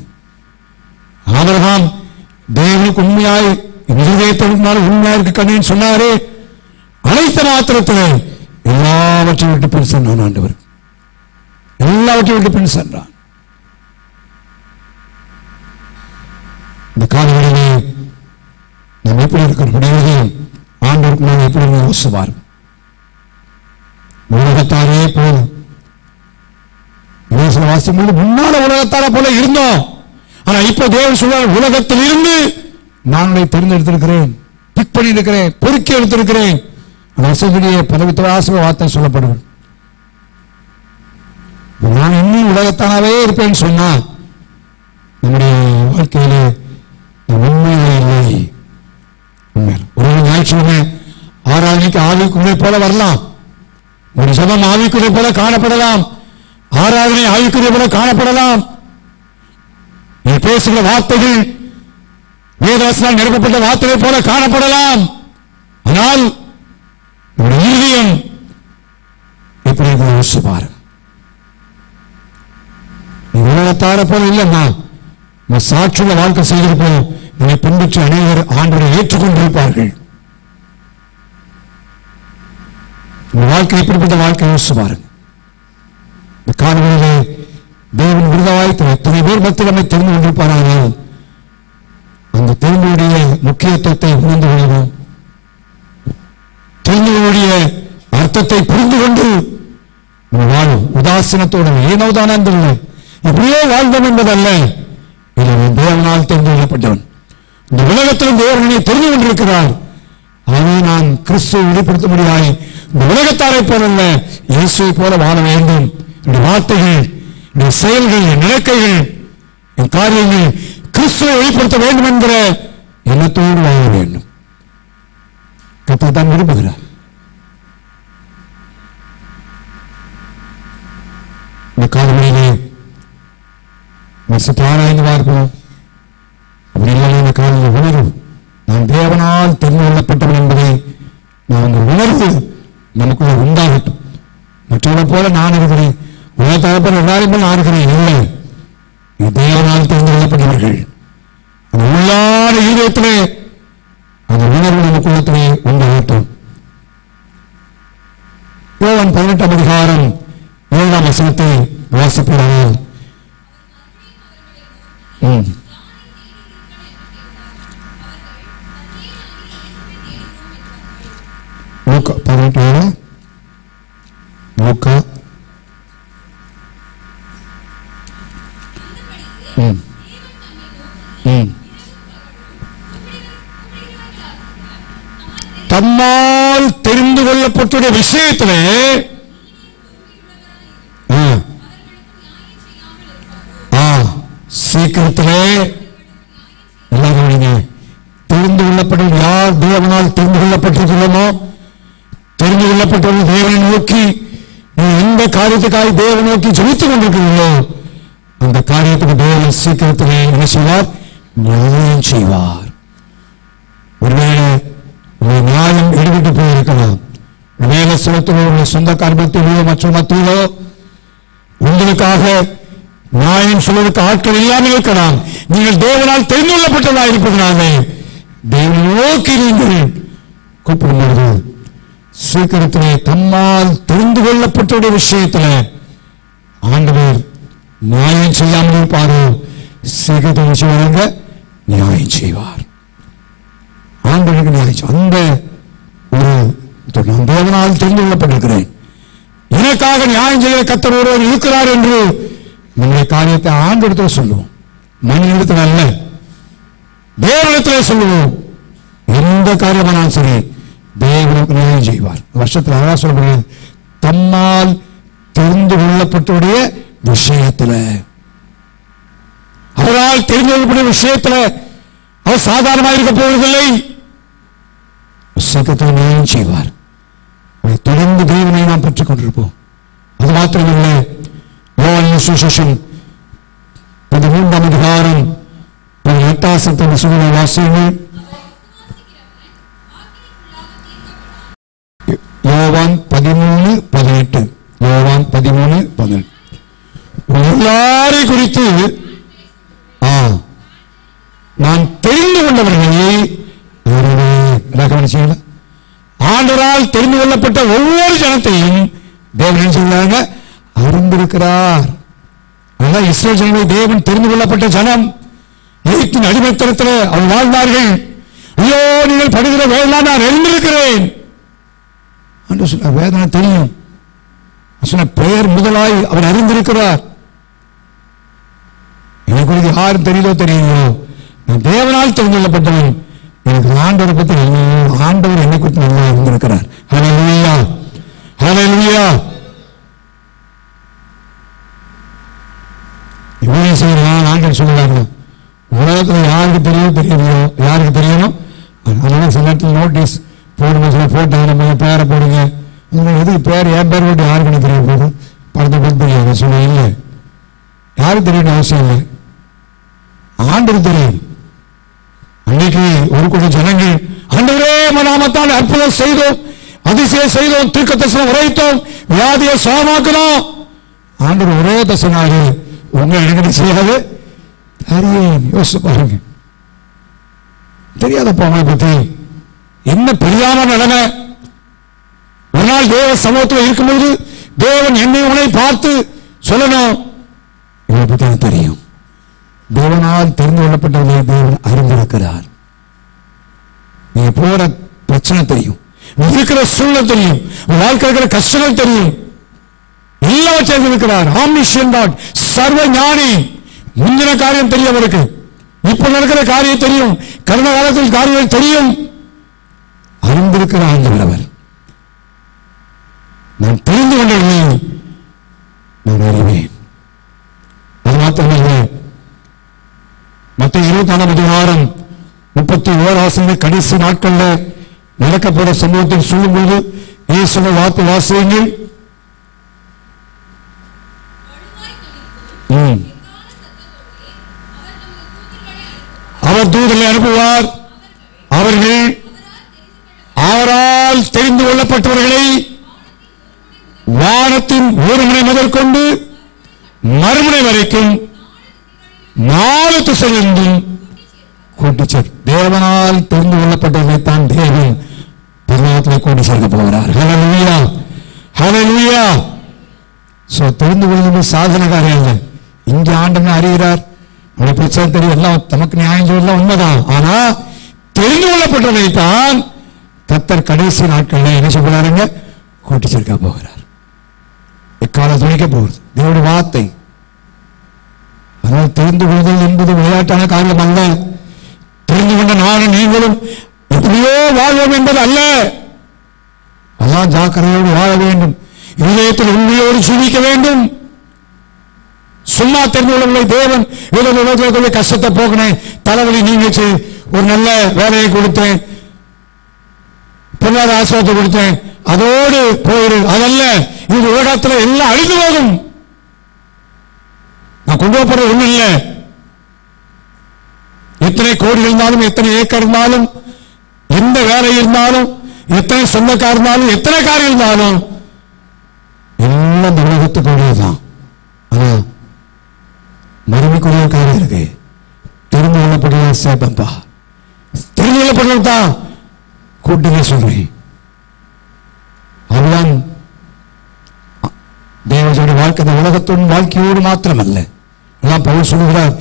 ஆபிரகாம் தேவனுக்கு உண்மையாய் இருதயத்திற்கு உண்மையா இருக்க கண்ணு சொன்னாரு. அனைத்து மாத்திரத்தில் எல்லாவற்றையும் விட்டு பின் சென்றான் ஆண்டவர். எல்லாவற்றையும் விட்டு பின் சென்றான். இந்த காலங்களிலே நாம் எப்படி இருக்கிற முடியாது, ஆண்டவருக்கு நாம் எப்படி யோசிப்பார். உலகத்தாரே போதும் வாசிக்கும்போது முன்னால உலகத்தார போல இருந்தோம். ஆனா இப்போ தேவன் சொல்றார், உலகத்தில் இருந்து நான் உங்களை தெரிந்தெடுத்திருக்கிறேன், பிக் பண்ணி இருக்கிறேன், பொறுக்கி எடுத்திருக்கிறேன். வசதிய பலவித்தியாச வார்த்தை சொல்லப்படுவது. நான் இன்னும் உலகத்தானாவே இருப்பேன்னு சொன்னா நம்முடைய வாழ்க்கையில உண்மையே இல்லை. ஒரு ஞாயிற்றுக்கிழமை ஆராதனைக்கு ஆவிக்குள்ளே போல வரலாம், ஒரு சபம் ஆவிக்குள்ளே போல காணப்படலாம், ஆராதனை ஆவிக்குள்ளே போல காணப்படலாம். நீ பேசுகிற வார்த்தைகள் வேதவசனால் நிரப்பப்பட்ட வார்த்தைகளை போல காணப்படலாம். ஆனால் இருதயம் எப்படி யோசிப்பாரு. உலகத்தார போல இல்லைன்னா சாட்சியுள்ள வாழ்க்கை செய்திருப்போம். என்னை பின்பற்றி அனைவர் ஆண்டவரை ஏற்றுக்கொண்டிருப்பார்கள். வாழ்க்கை எப்படிப்பட்ட வாழ்க்கை யோசிப்பாரு. இந்த காலங்களிலே தேவன் விருதவாய்த்து எத்தனை பேர் மத்தியில் நம்மை தெரிந்து கொண்டிருப்பார்கள். அந்த தெரிந்துடைய முக்கியத்துவத்தை உணர்ந்து கொள்வோம். தெரிந்துடைய அர்த்தத்தை புரிந்து கொண்டு வாழும். உதாசீனத்தோடு ஏனோதான எப்படியோ வாழ்ந்தோம் என்பதல்ல, தேவனால் தெரிந்து கொள்ளப்பட்டவன். இந்த உலகத்திலும் தேவனை தெரிந்து கொண்டிருக்கிறார். அதை நான் கிறிஸ்துவை வெளிப்படுத்த முடியாது. இந்த உலகத்தாரை போலல்ல, இயேசுவை போல வாழ வேண்டும். இந்த வார்த்தைகள், இந்த செயல்கள், என் நிலைக்கைகள், என் காரியங்கள் கிறிஸ்துவை வெளிப்படுத்த வேண்டும் என்கிற எண்ணத்தோடு வாழ வேண்டும். கர்த்தர் தான் விரும்புகிறார். இந்த காலங்களிலே வருஷத்தை ஆராய்ந்து பார்ப்போம். அப்படி இல்லை, இந்த காலையில் உணர்வு நான் தேவனால் தெரிந்து கொள்ளப்பட்டவன் என்பதை நான் அந்த உணர்வு நமக்குள்ள உண்டாகட்டும். மற்றவரை போல நான் இருக்கிறேன், உலக தகப்பன் எல்லாரும் போல் நான் இருக்கிறேன். இல்லை, தேவனால் தெரிந்து கொள்ளப்பட்டவர்கள். அந்த உள்ளான ஈரத்திலே அந்த உணர்வு நமக்குள்ளத்திலே உண்டாகட்டும். யோவான் 18ஆம் அதிகாரம் 7ஆம் வசனத்தை வாசிப்பதாக. லூக்கா 18 லூக்கா தம்மால் தெரிந்து கொள்ளப்பட்ட விஷயத்திலே சீக்கிரத்திலே தெரிந்து கொள்ளப்பட்ட யார் தேவனால் தெரிந்து கொள்ளப்பட்டிருக்கிறோமோ, தெரிந்து கொள்ளப்பட்டவர்கள் தேவனை நோக்கி எந்த காரியத்துக்காக தேவனை நோக்கி ஜெபித்துக் கொண்டிருக்கிறீர்களோ அந்த காரியத்துக்கு தேவன் சீக்கிரத்திலே என்ன செய்வார்? நியாயம் செய்வார். ஒருவேளை ஒரு நியாயம் ஈடுபட்டு போயிருக்கலாம். வேலை சுலத்திலோ உங்கள் சொந்த கர்மத்திலோ மற்ற மத்தியிலோ உங்களுக்காக நியாயம் சொல்வதற்கு ஆட்கள் இல்லாமல் இருக்கலாம். நீங்கள் தேவனால் தெரிந்து கொள்ளப்பட்டதாக இருப்பதனாலே தேவனை நோக்கி நீங்கள் கூப்பிடும்போது சீக்கிரத்திலே தம்மால் தெரிந்து கொள்ளப்பட்ட விஷயத்தில் ஆண்டவர் நியாயம் செய்யாமல் இருப்பாரோ, சீக்கிரத்தை செய்வாங்க, நியாயம் செய்வார். ஆண்டவருக்கு நியாயம் அந்த ஒரு நான் தேவனால் தெரிந்து கொள்ளப்பட்டிருக்கிறேன், எனக்காக நியாயம் செய்ய கர்த்தர் ஒருவர் இருக்கிறார் என்று நம்முடைய காரியத்தை ஆண்டவரிடத்தில் சொல்லுவோம். மனிதனிடத்தில் அல்ல, தேவனிடத்திலே சொல்லுவோம். எந்த காரியமானாலும் சரி தேவனுக்கு நியாயம் செய்வார். வருஷத்தில் அழகா சொல்லப்படுகிறது, தம்மால் தெரிந்து கொள்ளப்பட்டுடைய விஷயத்தில், அவரால் தெரிந்து கொள்ளப்பட்ட விஷயத்தில் அவர் சாதாரணமாக இருக்க போவதில்லை, சீக்கிரத்தை நியாயம் செய்வார். அதை தொடர்ந்து தேவனை நாம் பெற்றுக் கொண்டிருப்போம். அது மாத்திரமல்ல, யோவான் சுவிசேஷம் 13ஆம் அதிகாரம் 18 சூழலை வாசியுங்கள். யோவான் 13:18. யோவான் 13:18. எல்லாரை குறித்து நான் தெரிந்து கொண்டவர்களை ஆண்டவரால் தெரிந்து கொள்ளப்பட்ட ஒவ்வொரு ஜனத்தையும் தேவன் சொல்றாங்க அறிந்திருக்கிறார். அதான் இஸ்ரவேல் ஜனங்களை தேவன் தெரிந்து கொள்ளப்பட்ட ஜனம். எகிப்தின் அடிமைத்தனத்தில் அவர் வாழ்ந்தார்கள். ஐயோ, நீங்கள் படுகிற வேதனை நான் அறிந்திருக்கிறேன் என்று சொல்ல, வேதனை தெரியும் சொன்ன பெயர் முதலாய் அவர் அறிந்திருக்கிறார். எனக்கு குறித்து யாரும் தெரியுதோ தெரியலையோ, நான் தேவனால் தெரிந்து கொள்ளப்பட்டவன். எனக்கு ஆண்டவரை பற்றி ஆண்டவர் என்னை குறித்து நல்லா இருந்திருக்கிறார். ஹல்லேலூயா, ஹல்லேலூயா. இவ்வளவு செய்யலாம் ஆண்டவர் சொல்லுவாங்க. உலகத்தில் யாருக்கு தெரியும் தெரியலையோ, யாருக்கு தெரியணும். அதனால சில இடத்துல நோட்டீஸ் போடுங்க, சில போட்டோ நம்ம பேரை போடுங்க. எதுக்கு பேர் என் பேர் போட்டு யாருக்கு தெரிய போகுது? படத்தை பார்த்து தெரியாது சொல்ல இல்லை, யாருக்கு தெரியணும் அவசியம் இல்லை, ஆண்டவர் தெரியும். அன்னைக்கு ஒரு கூட்ட ஜனங்கள் ஆண்டவரே நாமத்தால் அற்புதம் செய்தோம், அதிசயம் செய்தோம், தீர்க்கதரிசனம் உரைத்தோம், வியாதியை சுகமாக்கணும். ஆண்டவர் ஒரே தசனாக உங்க எனக்கு செய்யாது அறியேன். யோசிச்சு பாருங்க, தெரியாதப்பா அவங்களை பத்தி என்ன பெரியாம நிலைமை. ஒரு நாள் தேவ சமூகத்தில் இருக்கும்போது தேவன் என்னை உன்னை பார்த்து சொல்லணும், இவரை பத்தி எனக்கு தெரியும். தேவனால் தெரிந்து கொள்ளப்பட்டவர்களை தேவன் அறிந்திருக்கிறார். நீங்க போற பிரச்சனை தெரியும், இருக்கிற சூழ்நிலை தெரியும், வாழ்க்கை இருக்கிற கஷ்டங்கள் தெரியும், எல்லாவற்றையும் இருக்கிறார். ஆம்னிஷியன்ட் காட், சர்வ ஞானி. முந்தின காரியம் தெரியும் அவருக்கு, இப்ப நடக்கிற காரியம் தெரியும், கடந்த காலத்தில் காரியங்கள் தெரியும். அறிந்திருக்கிற ஆண்டவர் அவர். நான் தெரிந்து கொண்டவனை நான் அறிவேன். அது மாத்திரமல்ல, மத்திய 24:31 கடைசி நாட்களில் நடக்கப்போற சம்பவத்தை சொல்லும்போது இயேசுவை வார்த்தை வாசியுங்கள். அவர் தூதர்களை அனுப்புவார். அவர்கள் அவரால் தெரிந்து கொள்ளப்பட்டவர்களை வானத்தின் ஒரு முனை முதல் கொண்டு மறுமுனை வரைக்கும் 4 திசையிலிருந்தும் கூட்டி சேர். தேவனால் தெரிந்து கொள்ளப்பட்டவர்களைத்தான் தேவன் பரலோகத்திலே கூட்டி சேர்க்க போகிறார். ஹல்லேலூயா, ஹல்லேலூயா. தெரிந்து கொள்வது சாதன காரியம் இல்லை. இங்கே ஆண்டவனை அறிகிறார், அவனை பிரச்சனை தெரியும், எல்லாம் தமக்கு நியாயம் சொல்லலாம், உண்மைதான். ஆனா தெரிந்து கொள்ளப்பட்டவனைத்தான் கர்த்தர் கடைசி நாட்களில் என்ன சொல்றாருங்க, கூட்டி சேர்க்க போகிறார். எக்காலம் துணிக்க போகிறது தேவனுடைய வார்த்தை. அதனால் தெரிந்து கொள்ளுதல் என்பது விளையாட்டான காரியம் அல்ல. தெரிந்து கொண்ட நானும் நீங்களும் எப்படியோ வாழ்வோம் என்பது அல்ல. அதான் ஜாக்கிரதையோடு வாழ வேண்டும். இதயத்தில் உண்மையோடு ஜீவிக்க வேண்டும். சும்மா தெரிந்து கொள்ளவில்லை. தேவன் ஏதோ கஷ்டத்தை போக்கினேன், தலைவலி நீங்க ஒரு நல்ல வேலையை கொடுத்தேன், பொருளாதார ஆசிரியத்தை கொடுத்தேன், அதோடு போயிரு. அதல்ல, இந்த உலகத்தில் எல்லாம் அழிந்து போகும். நான் கொண்டு போறது ஒண்ணு இல்லை. எத்தனை கோடி இருந்தாலும், எத்தனை ஏக்கர் இருந்தாலும், எந்த வேலை இருந்தாலும், எத்தனை சொந்தக்கார இருந்தாலும், எத்தனை காரியம் இருந்தாலும் எல்லாம் இந்த உலகத்துக்குரியதுதான். ஆனா மறுமைக்குரிய காரியம் இருக்கு. தெரிந்து கொள்ளப்படுகிற சேதம்பா, தெரிந்து கொள்ளப்படுறதுதான் கூட்டிலே சொல்றேன். அதுதான் தேவனுடைய வாழ்க்கை. இந்த உலகத்தின் வாழ்க்கையோடு மாத்திரமல்ல. அதான் பவுல் சொல்லுகிறார்,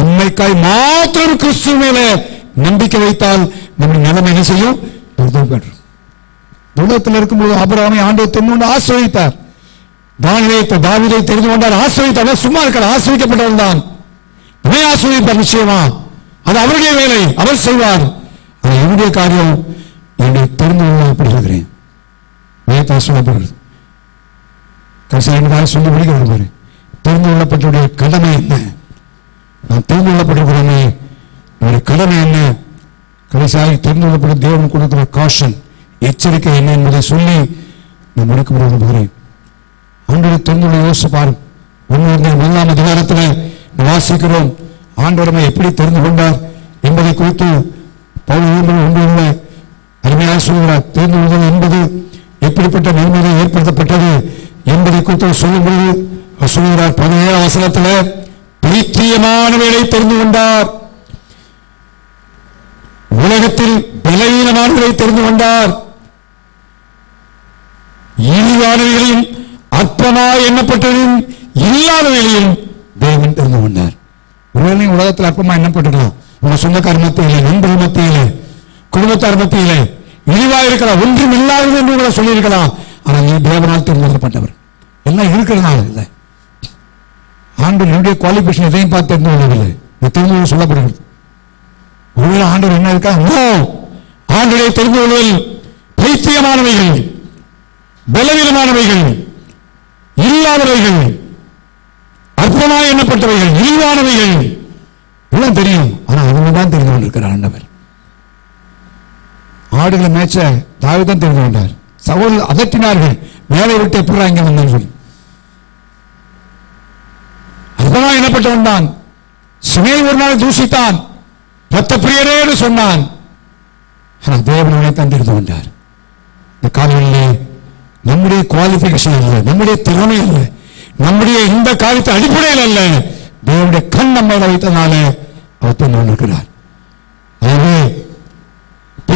இன்மைக்காய் மாத்திரம் கிறிஸ்து மேல நம்பிக்கை வைத்தால் நம்முடைய நிலைமை என்ன செய்யும்? உலகத்தில் இருக்கும்போது ஆபிரகாமை ஆண்டவர் தெரிந்து ஆசிரியத்தார். தாவீதை தெரிந்து கொண்டார், ஆசிரியத்தார். சும்மா இருக்கிறார், ஆசிரியக்கப்பட்டவன் தான். ஆசிரியப்பார் நிச்சயமா. அது அவருடைய வேலை, அவர் செய்வார். அது என்னுடைய காரியம். என்னுடைய தெரிந்து கொள்ளப்படுகிறேன். சொல்லப்படுகிறது கடைசியாக சொல்லி முடிக்கிறது பாரு. தெரிந்து கொள்ளப்பட்டுடைய கடமை என்ன? நான் தெரிந்து கொள்ளப்பட்டிருக்கிறேனே, என்னுடைய கடமை என்ன? கடைசியாக தெரிந்து கொள்ளப்பட்ட தேவன் கொடுக்கிற காஷன், எச்சரிக்கை என்ன என்பதை சொல்லி நான் முடிக்க விரும்புகிறேன். ஆண்டவரை தெரிந்து கொள்ள யோசிப்பார். 1 அதிகாரத்தில் வாசிக்கிறோம், ஆண்டவரை எப்படி தெரிந்து கொண்டார் என்பதை குறித்து பவுல் ஒன்று அருமையாக சொல்கிறார். தெரிந்து கொள்வது என்பது எப்படிப்பட்ட நன்மையை ஏற்படுத்தப்பட்டது என்பதை குறித்து சொல்லும்போது சொல்கிறார் 17ஆம் வசனத்தில், பைத்தியமானவர்களை தெரிந்து கொண்டார், உலகத்தில் பலவீனமானவர்களை தெரிந்து கொண்டார், இழிவானவர்களையும் அற்பமாய் எண்ணப்பட்டதையும் இல்லாதவர்களையும் தேவன் தெரிந்து கொண்டார். ஒருவேளை உலகத்தில் அற்பமா எண்ணப்பட்டிருக்கலாம், உங்க சொந்தக்கார மத்தியிலே, நண்பர்கள் மத்தியிலே, குடும்பத்தார் மத்தியிலே இழிவாக இருக்கலாம், ஒன்றும் இல்லாதது என்று கூட சொல்லியிருக்கலாம். ஆனால் நீ தேவனால் தேர்ந்தெடுக்கப்பட்டவர். எல்லாம் இருக்கிறதுனால இல்லை. ஆண்டவர் என்னுடைய குவாலிஃபிகேஷன் எதையும் பார்த்து தெரிந்து கொள்ளவில்லை. தெரிந்து சொல்லப்படுகிறது. ஒருவேளை ஆண்டவர் என்ன இருக்கா? ஆண்டவரை தெரிந்து கொள்வதில் பைத்தியமானவைகள், பலவீனமானவைகள், இல்லாதவைகள், அற்பமாய் எண்ணப்பட்டவைகள், இழிவானவைகள் எல்லாம் தெரியும். ஆனால் அவங்க தான் தெரிந்து கொண்டிருக்கிறார் ஆண்டவர். ஆடுகளை மேய்ச்ச தாவீதுதான் தெரிந்து கொண்டார். சகோதரர்கள் அதட்டினார்கள், மேலே விட்டு எப்படி இங்கே வந்தார்கள். அற்பமாய் எண்ணப்பட்டவன் தான். சிமையை ஒரு நாள் தூஷித்தான், ரத்த பிரியரேன்னு சொன்னான். ஆனால் தேவனை தான் தெரிந்து கொண்டார். இந்த காலையிலே நம்முடைய குவாலிஃபிகேஷன் அல்ல, நம்முடைய திறமை அல்ல, நம்முடைய இந்த காரியத்தை அடிப்படையில் அல்ல, தேவனுடைய கண் நம்மை வைத்தனால அவர் தெரிந்து கொண்டிருக்கிறார். ஆகவே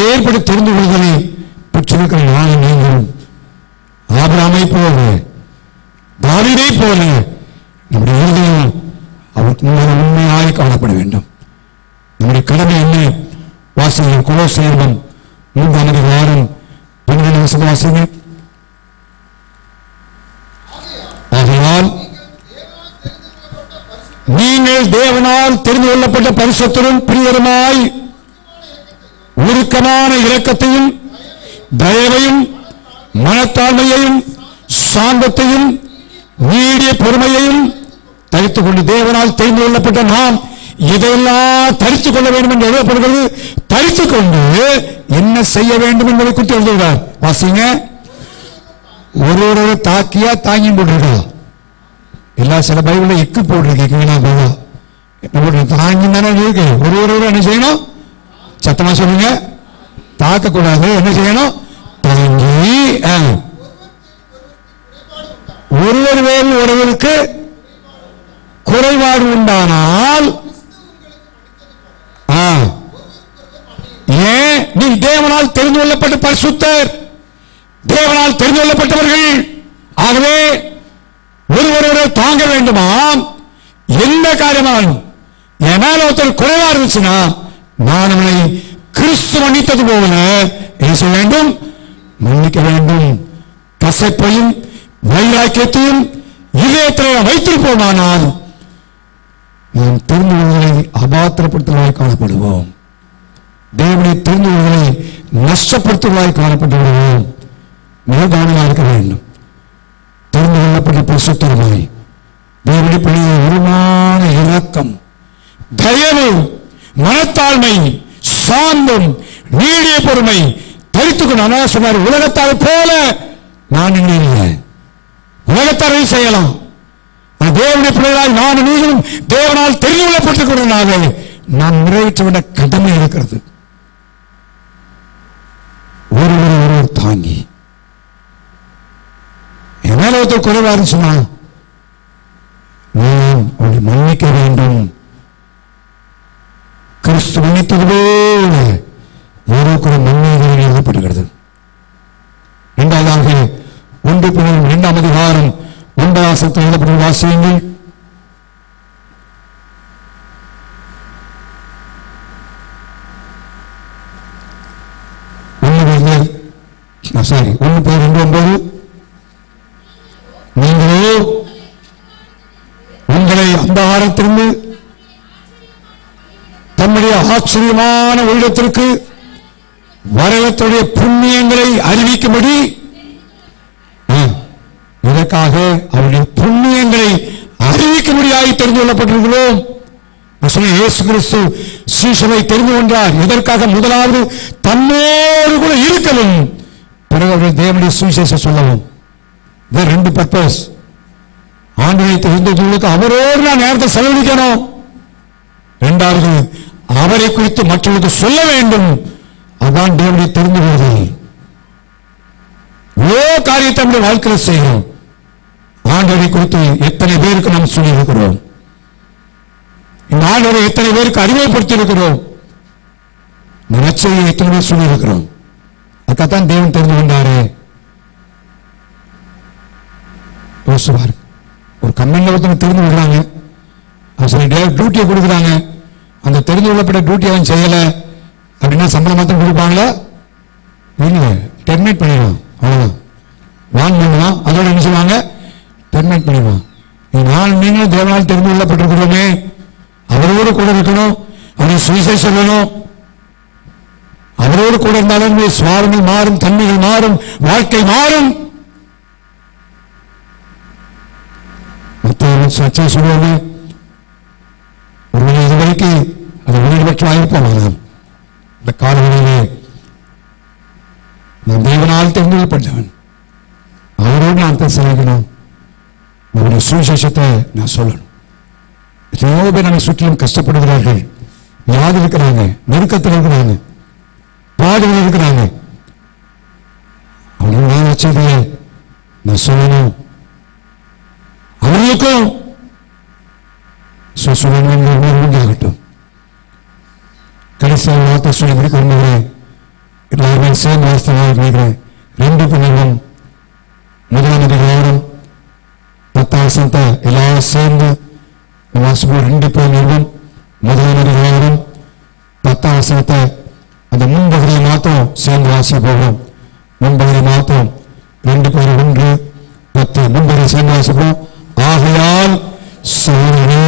ஏற்பட்டு தெரிந்து கொள்வதை பெற்றிருக்கிற நானும் நீங்களும் ஆபிரகாமை போல, தாவீதை போல நம்முடைய இருதயம் அவருக்கு முன்னாடி உண்மையாக காணப்பட வேண்டும். நம்முடைய கடமை என்ன? வாசகர் கொலோசியர் 3ஆம் அதிகாரம் 12ஆம் வசனம் வாசிங்க. ஆகையால் நீங்கள் தேவனால் தெரிந்து கொள்ளப்பட்ட பரிசுத்தரும் பிரியருமாய் உருக்கமான இரக்கத்தையும் தயவையும் மனத்தாழ்மையையும் சாந்தத்தையும் நீடிய பொறுமையையும் தரித்துக் கொண்டு, தேவனால் தெரிந்து கொள்ளப்பட்ட நாம் இதையெல்லாம் தரித்துக் கொள்ள வேண்டும் என்று எழுதப்படுகிறது. தரித்துக் கொண்டு என்ன செய்ய வேண்டும் என்பதை குறித்து எழுதுகிறார். வாசிங்க. ஒரு தாக்கியா தாங்கி போட்டிருக்கா? எல்லா சில பைபிள் எக்கு போட்டிருக்கீங்களா? தாங்கி தானே இருக்கு. ஒரு என்ன செய்யணும்? சத்தமா சொல்லுங்க. தாக்க கூடாது. என்ன செய்யணும்? தாங்கி. ஒருவர் வேறு ஒருவருக்கு குறைபாடு உண்டானால் ஏன்? நீ தேவனால் தெரிந்து கொள்ளப்பட்ட பரிசுத்தர், தேவனால் தெரிந்து கொள்ளப்பட்டவர்கள். ஆகவே ஒருவரை தாங்க வேண்டுமாம். எந்த காரியமானும் என் மேல ஒருத்தர் குறைவா இருந்துச்சுன்னா நான் அவனை கிறிஸ்து மன்னித்தது போல என்ன செய்ய வேண்டும்? மன்னிக்க வேண்டும். கசப்பையும் வைராக்கியத்தையும் இதயத்தில் வைத்திருப்போமானால் நாம் தெரிந்து கொள்வதை அபாத்திரப்படுத்துவதாய் காணப்படுவோம். தேவனை தெரிந்து கொள்வதை நஷ்டப்படுத்துவதாய் காணப்பட்டு விடுவோம். மிக கவனமாக இருக்க வேண்டும். தெரிந்து கொள்ளப்பட்ட பரிசுத்தமாய் தேவனை பணிய உருவான இரக்கம், தயவு, மனத்தாழ்மை, சாந்தம், நீடிய பொறுமை தரித்துக்கணும். சொன்னார், உலகத்தாரை போல நான் இல்லை. உலகத்தாரை செய்யலாம். தேவனுடைய பிள்ளைகளால் நான் நீங்களும் தேவனால் தெரிந்து கொள்ளப்பட்டிருக்கிறோம். நாம் நிறைவேற்ற வேண்டிய கடமை இருக்கிறது. ஒருவர் தாங்கி என் மேல ஒருத்தர் குறைவா இருந்துச்சுன்னா நான் அவனை மன்னிக்க வேண்டும். கிறிஸ்து மன்னித்தது போல ஒரு மன்னிகள் எழுதப்படுகிறது. இரண்டாவதாக 1 Corinthians 2 அதிகாரம் 9 வசனத்தில் எழுதப்பட்ட வாசியங்கள். Sorry 1 Corinthians 2:9. நீங்களோ உங்களை அந்தகாரத்திலிருந்து தம்முடைய ஆச்சரியமான உள்ளத்திற்கு வரலத்துடைய புண்ணியங்களை அறிவிக்கும்படி, இதற்காக அவருடைய புண்ணியங்களை அறிவிக்கும்படியாய் தெரிந்து கொள்ளப்பட்டிருக்கிறோம். இயேசு கிறிஸ்து சீஷரை தெரிந்து கொண்டார். எதற்காக? முதலாவது தன்னோடு கூட இருக்கவும், பிறகு அவர்கள் தேவனுடைய சுவிசேஷம் சொல்லவும். இது 2 பர்பஸ். ஆண்டவரை தெரிந்தவர்களுக்கு அவரோடு நான் நேரத்தை செலவழிக்கணும். இரண்டாவது, அவரை குறித்து மற்றவர்களுக்கு சொல்ல வேண்டும். அதான் தேவனை தெரிந்து கொள்வது. காரியத்தை நம்முடைய வாழ்க்கையில் செய்கிறோம். ஆண்டவரை குறித்து எத்தனை பேருக்கு நாம் சொல்லியிருக்கிறோம்? இந்த ஆண்டவரை எத்தனை பேருக்கு அறிமுகப்படுத்தி இருக்கிறோம்? நற்செய்தியை எத்தனை பேர் சொல்லியிருக்கிறோம்? அதுக்காகத்தான் தேவன் தெரிந்து கொண்டாரு. ஒரு கம்பெனியில் ஒருத்தனை தெரிந்து கொள்றாங்க, டியூட்டியை கொடுக்குறாங்க. அந்த தெரிந்து கொள்ளப்பட்ட டியூட்டி அவன் செய்யலை அப்படின்னா சம்பளம் மாத்திரம் கொடுப்பாங்களா? இல்லை, டெர்மினேட் பண்ணிடுவான். அவ்வளோதான். வான் பண்ணுவான். அதோட என்ன செய்வாங்க? டெர்மினேட் பண்ணிடுவான். நான் நீங்களும் தேவனால் தெரிந்து கொள்ளப்பட்டிருக்கிறோமே, அவரோடு கூட இருக்கணும், அவரை சுவிசேஷம் சொல்லணும். அவரோடு கூட இருந்தாலும் சுவாரங்கள் மாறும், தன்மைகள் மாறும், வாழ்க்கை மாறும். சர்ச்சை சொல்லுவாங்க, ஒருவேளை இதுவரைக்கு அது உணர்வற்றமாக இருப்போம். இந்த காலங்களிலே நான் தேவனால் தெரிந்து கொள்ளப்பட்டவன், அவரோடு நான் பேசணும், அவருடைய சுவிசேஷத்தை நான் சொல்லணும். எத்தனையோ பேர் நம்மை சுற்றிலும் கஷ்டப்படுகிறார்கள், வியாதி இருக்கிறாங்க, நெருக்கத்தில் இருக்கிறாங்க, பாடுகள் இருக்கிறாங்க. அவர்கள் நான் வச்சதையே நான் சொல்லணும். அவர்களுக்கும் உண்டாகட்டும். கடைசியாக வார்த்தை சொல்லி முடிக்க விரும்புகிறேன். எல்லாருமே சேர்ந்து வாஸ்தவாக நினைக்கிறேன். 2 Corinthians 1 அதிகாரம் 10 வசனத்தை எல்லாரும் சேர்ந்து வாசிப்போம். 2 Corinthians 1 அதிகாரம் 10 வசனத்தை அந்த முன்பகுதியை மாத்திரம் சேர்ந்து வாசிக்க போகிறோம். முன்பகுதி மாத்திரம் 2 Corinthians 1:10 முன்பகுதி சேர்ந்து வாசிப்போம். ஆகையால் சகோதரரே,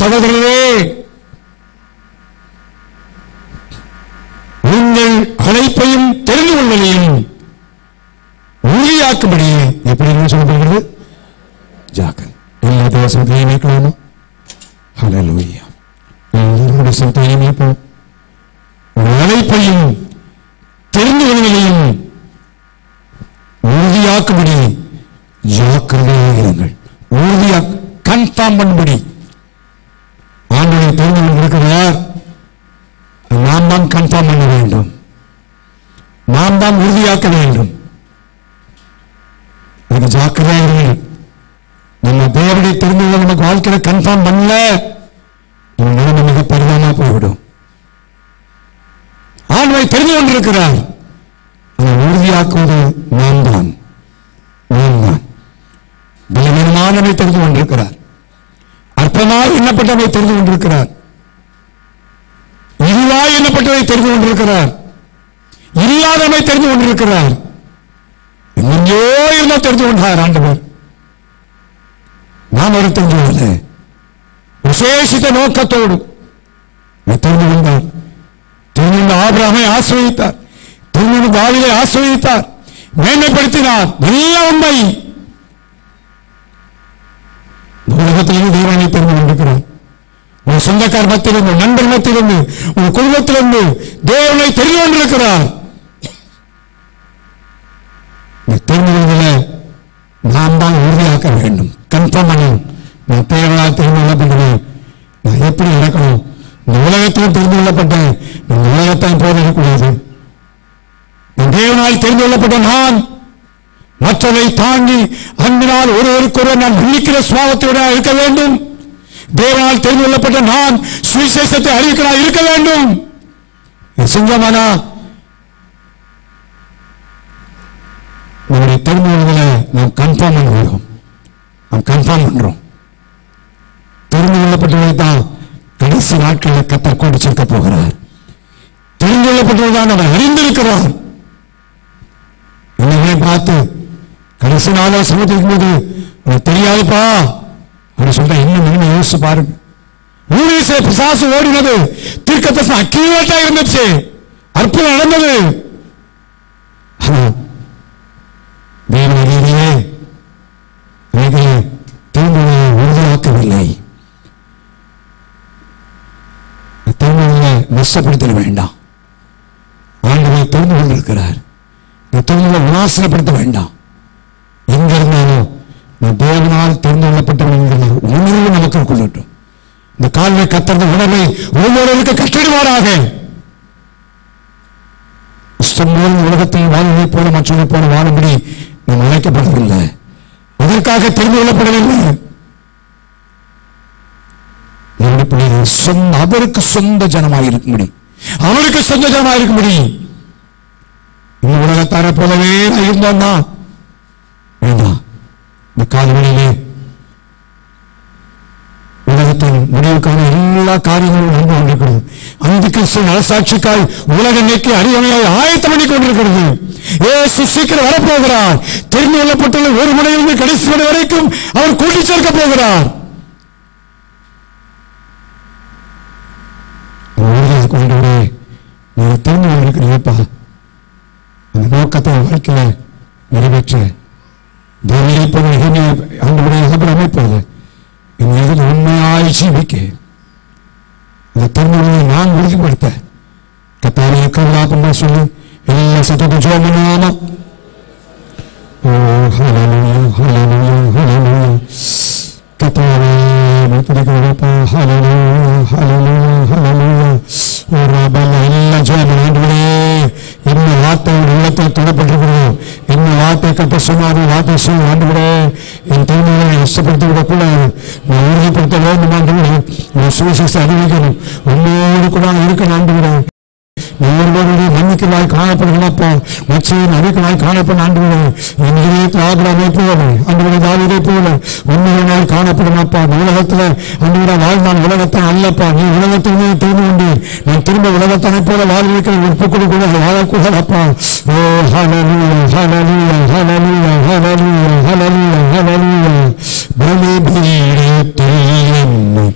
சகோதரரே, உங்கள் அழைப்பையும் தெரிந்து கொள்வதையும் உறுதியாக்கும்படி எப்படி சொல்லப்படுகிறது? ஜாக்கிரதை. எல்லா தேவசத்தையும் மேற்கொள்ளணுமா? ஹல்லேலூயா. எல்லாருடைய சத்தையும் மேற்போம். அழைப்பையும் தெரிந்து கொள்வதையும் உறுதியாக்கும்படி ஜாக்கிரதையாக இருங்கள். உறுதியா கன்ஃபார்ம் பண்ணும்படி ஆண்டவரை தெரிந்து கொண்டிருக்கிறார். நாம் தான் கன்ஃபார்ம் பண்ண வேண்டும், நாம் தான் உறுதியாக்க வேண்டும். அதுக்கு ஜாக்கிரதையாக நம்ம தேவனை தெரிந்து கொள்ள நமக்கு வாழ்க்கையில கன்ஃபார்ம் பண்ணல, நம்ம மிக பரிதாபமா போய்விடும். ஆண்டவரை தெரிந்து கொண்டிருக்கிறார், அதை உறுதியாக்குவது நாம் தான். பலவீனமானவை தெரிந்து கொண்டிருக்கிறார், அற்பமாக எண்ணப்பட்டவை தெரிந்து கொண்டிருக்கிறார், இதுவாய் எண்ணப்பட்டவை தெரிந்து கொண்டிருக்கிறார், இல்லாதவை தெரிந்து கொண்டிருக்கிறார். எங்கெங்கோ இருந்தா தெரிந்து கொண்டார் ஆண்டவர். நாம் ஒரு தெரிந்து கொள்ள விசேஷித்த நோக்கத்தோடு தெரிந்து கொண்டார். தெரிந்து ஆபிரகாமை ஆசீர்வதித்தார், தெரிந்து தாவீதை ஆசீர்வதித்தார், மேன்மைப்படுத்தினார். எல்லாம் உண்மை. உலகத்திலிருந்து தேவனை தெரிந்து கொண்டிருக்கிறார். உன் சொந்தக்கார மத்தியிலிருந்து, நண்பர் மத்தியிலிருந்து, உன் குடும்பத்திலிருந்து தேவனை தெரிந்து கொண்டிருக்கிறார். தெரிந்து கொள்வதில் நாம் தான் உறுதியாக்க வேண்டும், கன்ஃபார்ம் பண்ணணும். நான் தேவனால் தெரிந்து கொள்ளப்பட்டேன், நான் எப்படி நடக்கணும்? இந்த உலகத்திலும் தெரிந்து கொள்ளப்பட்டேன், இந்த உலகத்தை போல இருக்கக்கூடாது. தேவனால் தெரிந்து கொள்ளப்பட்ட நான் மற்றதை தாண்டி அன்பினால் ஒருவருக்கொரு நான் மன்னிக்கிற சுபாவத்தோட இருக்க வேண்டும். தேவனால் தெரிந்து கொள்ளப்பட்ட நான் சுவிசேஷத்தை அறிவிக்கிறா இருக்க வேண்டும். செஞ்சமானா நம்முடைய தெரிந்து கொள்வதில் நாம் கன்ஃபார்ம் பண்ணுகிறோம், நாம் கன்ஃபார்ம் பண்றோம். தெரிந்து கொள்ளப்பட்டவரை தான் கடைசி நாட்களில் கத்தர் கொண்டு சேர்க்க போகிறார். தெரிந்து கொள்ளப்பட்டவரை தான் அவர் அறிந்திருக்கிறார். என்னை பார்த்து கடைசி நாள சமூகத்தின் போது உனக்கு தெரியாதுப்பா அப்படின்னு சொல்ற இன்னும் நீங்க யோசிச்சு பாருங்க. ஊழியசே பிசாசு ஓடினது தீர்க்கதரிசனம் அக்யூரேட்டா இருந்துச்சு, அற்புதம் நடந்தது. தேவனே திருமணத்தை உறுதியாக்கவில்லை. திருமணத்தை நஷ்டப்படுத்த வேண்டாம். ஆண்டவரை தெரிந்து கொண்டிருக்கிறார். திருமணத்தை விநாசனப்படுத்த வேண்டாம். எங்க இருந்தாலும் தேவனால் தெரிந்து கொள்ளப்பட்டவன் என்கிற உணர்வு நமக்கு கொள்ளட்டும். இந்த காலையை கத்தந்த உணர்வை ஒவ்வொருவருக்கு கட்டிடுவாராக. உலகத்தில் வாழ்வை போல மற்றவரை போல வாழும்படி நாம் அழைக்கப்படவில்லை, அதற்காக தெரிந்து கொள்ளப்படவில்லை. அவருக்கு சொந்த ஜனமாக இருக்கும்படி, அவருக்கு சொந்த ஜனமாக இருக்கும்படி இந்த உலகத்தார போலவே இருந்தோம்னா வேண்டாம். இந்த கால்வழியிலே உலகத்தின் முடிவுக்கான எல்லா காரியங்களும் நடந்து கொண்டிருக்கிறது. அந்த கிறிஸ்து நலசாட்சிக்காய் உலக நோக்கி அறியாமையாய் ஆயத்தம் பண்ணி கொண்டிருக்கிறது. இயேசு சீக்கிரம் வரப்போகிறார். தெரிந்து கொள்ளப்பட்டுள்ள ஒரு முனையிலிருந்து கடைசி முனை வரைக்கும் அவர் கூட்டி சேர்க்க போகிறார். நீங்க தெரிந்து கொண்டிருக்கிறீங்கப்பா, அந்த நோக்கத்தை வாழ்க்கையில நிறைவேற்ற தேவனை போல அமைப்பது என் உண்மையாய் ஜீவிக்க அந்த திருமணத்தை நான் உறுதிப்படுத்த கத்தாலே கருணாப்பா சொல்லி எல்லா சத்தத்தையும் ஜெபம் பண்ணுவாமா. ஓ ஹல்லேலூயா ஹல்லேலூயா ஹல்லேலூயா. கத்தாலே நெத்திரிக்கிறப்பா. ஹல்லேலூயா ஹல்லேலூயா ஹல்லேலூயா. ஒரு ரபல் எல்லாம் ஜெபம் ஆண்டவரே, என்ன வார்த்தை உள்ளத்தில் தொடப்பட்டிருக்கிறதோ, என்ன வார்த்தை கட்ட சொன்னாரோ வார்த்தை சொல்லி ஆண்டவரே, என் திருமணங்களை நஷ்டப்படுத்தி விடக்கூடாது. நான் உறுதிப்படுத்த வேண்டும் ஆண்டவரே. நான் சுவிசேஷத்தை அறிவிக்கணும், உன்னோடு கூட இருக்கணும் ஆண்டவரே. ஒவ்வொருவருடைய மன்னிக்கலாய் காணப்படுகிறப்பா, மச்சையின் அறிக்கலாய் காணப்படும் ஆண்டவரே. என் ஆபிரகாமை போல, ஆண்டவரே தாவீதை போல உண்மையினால் காணப்படும்ப்பா. உலகத்துல ஆண்டவரே வாழ்ந்தான், உலகத்தை அல்லப்பா. நீ உலகத்திலே தெரிந்து கொண்டு நான் திரும்ப உலகத்தனை போல வாழ்விக்கிற ஒப்புக்கொடு கூட வாழக்கூடாதப்பா. ஓ ஹல்லேலூயா ஹல்லேலூயா ஹல்லேலூயா ஹல்லேலூயா ஹல்லேலூயா ஹல்லேலூயா. பலிபீடத்தில் என்னை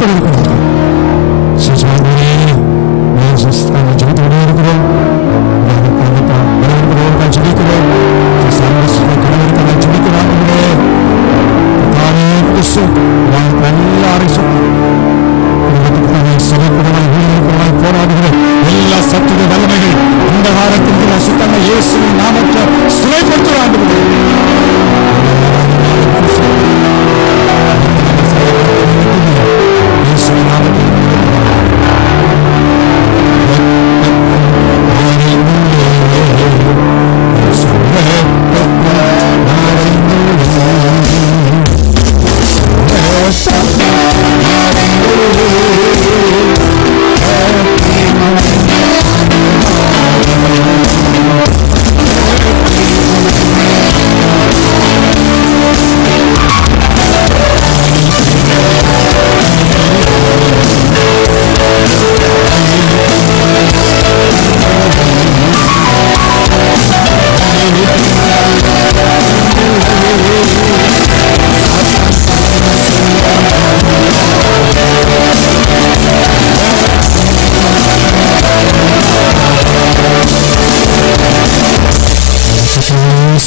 கொடுக்கிறார்கள். ஜெபித்துக் இருக்கிறோம். ஜெபிக்கிறோம். போராடுகிற எல்லா சத்துரு வல்லமைகள் இந்த வாரத்திற்கு சுத்தமா இயேசுவின் நாமத்தில் சிறைப்படுத்துவாங்க. இயேசுவின் நாமத்தில்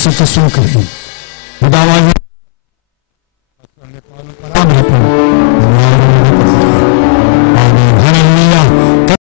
सुख सुख पितावाज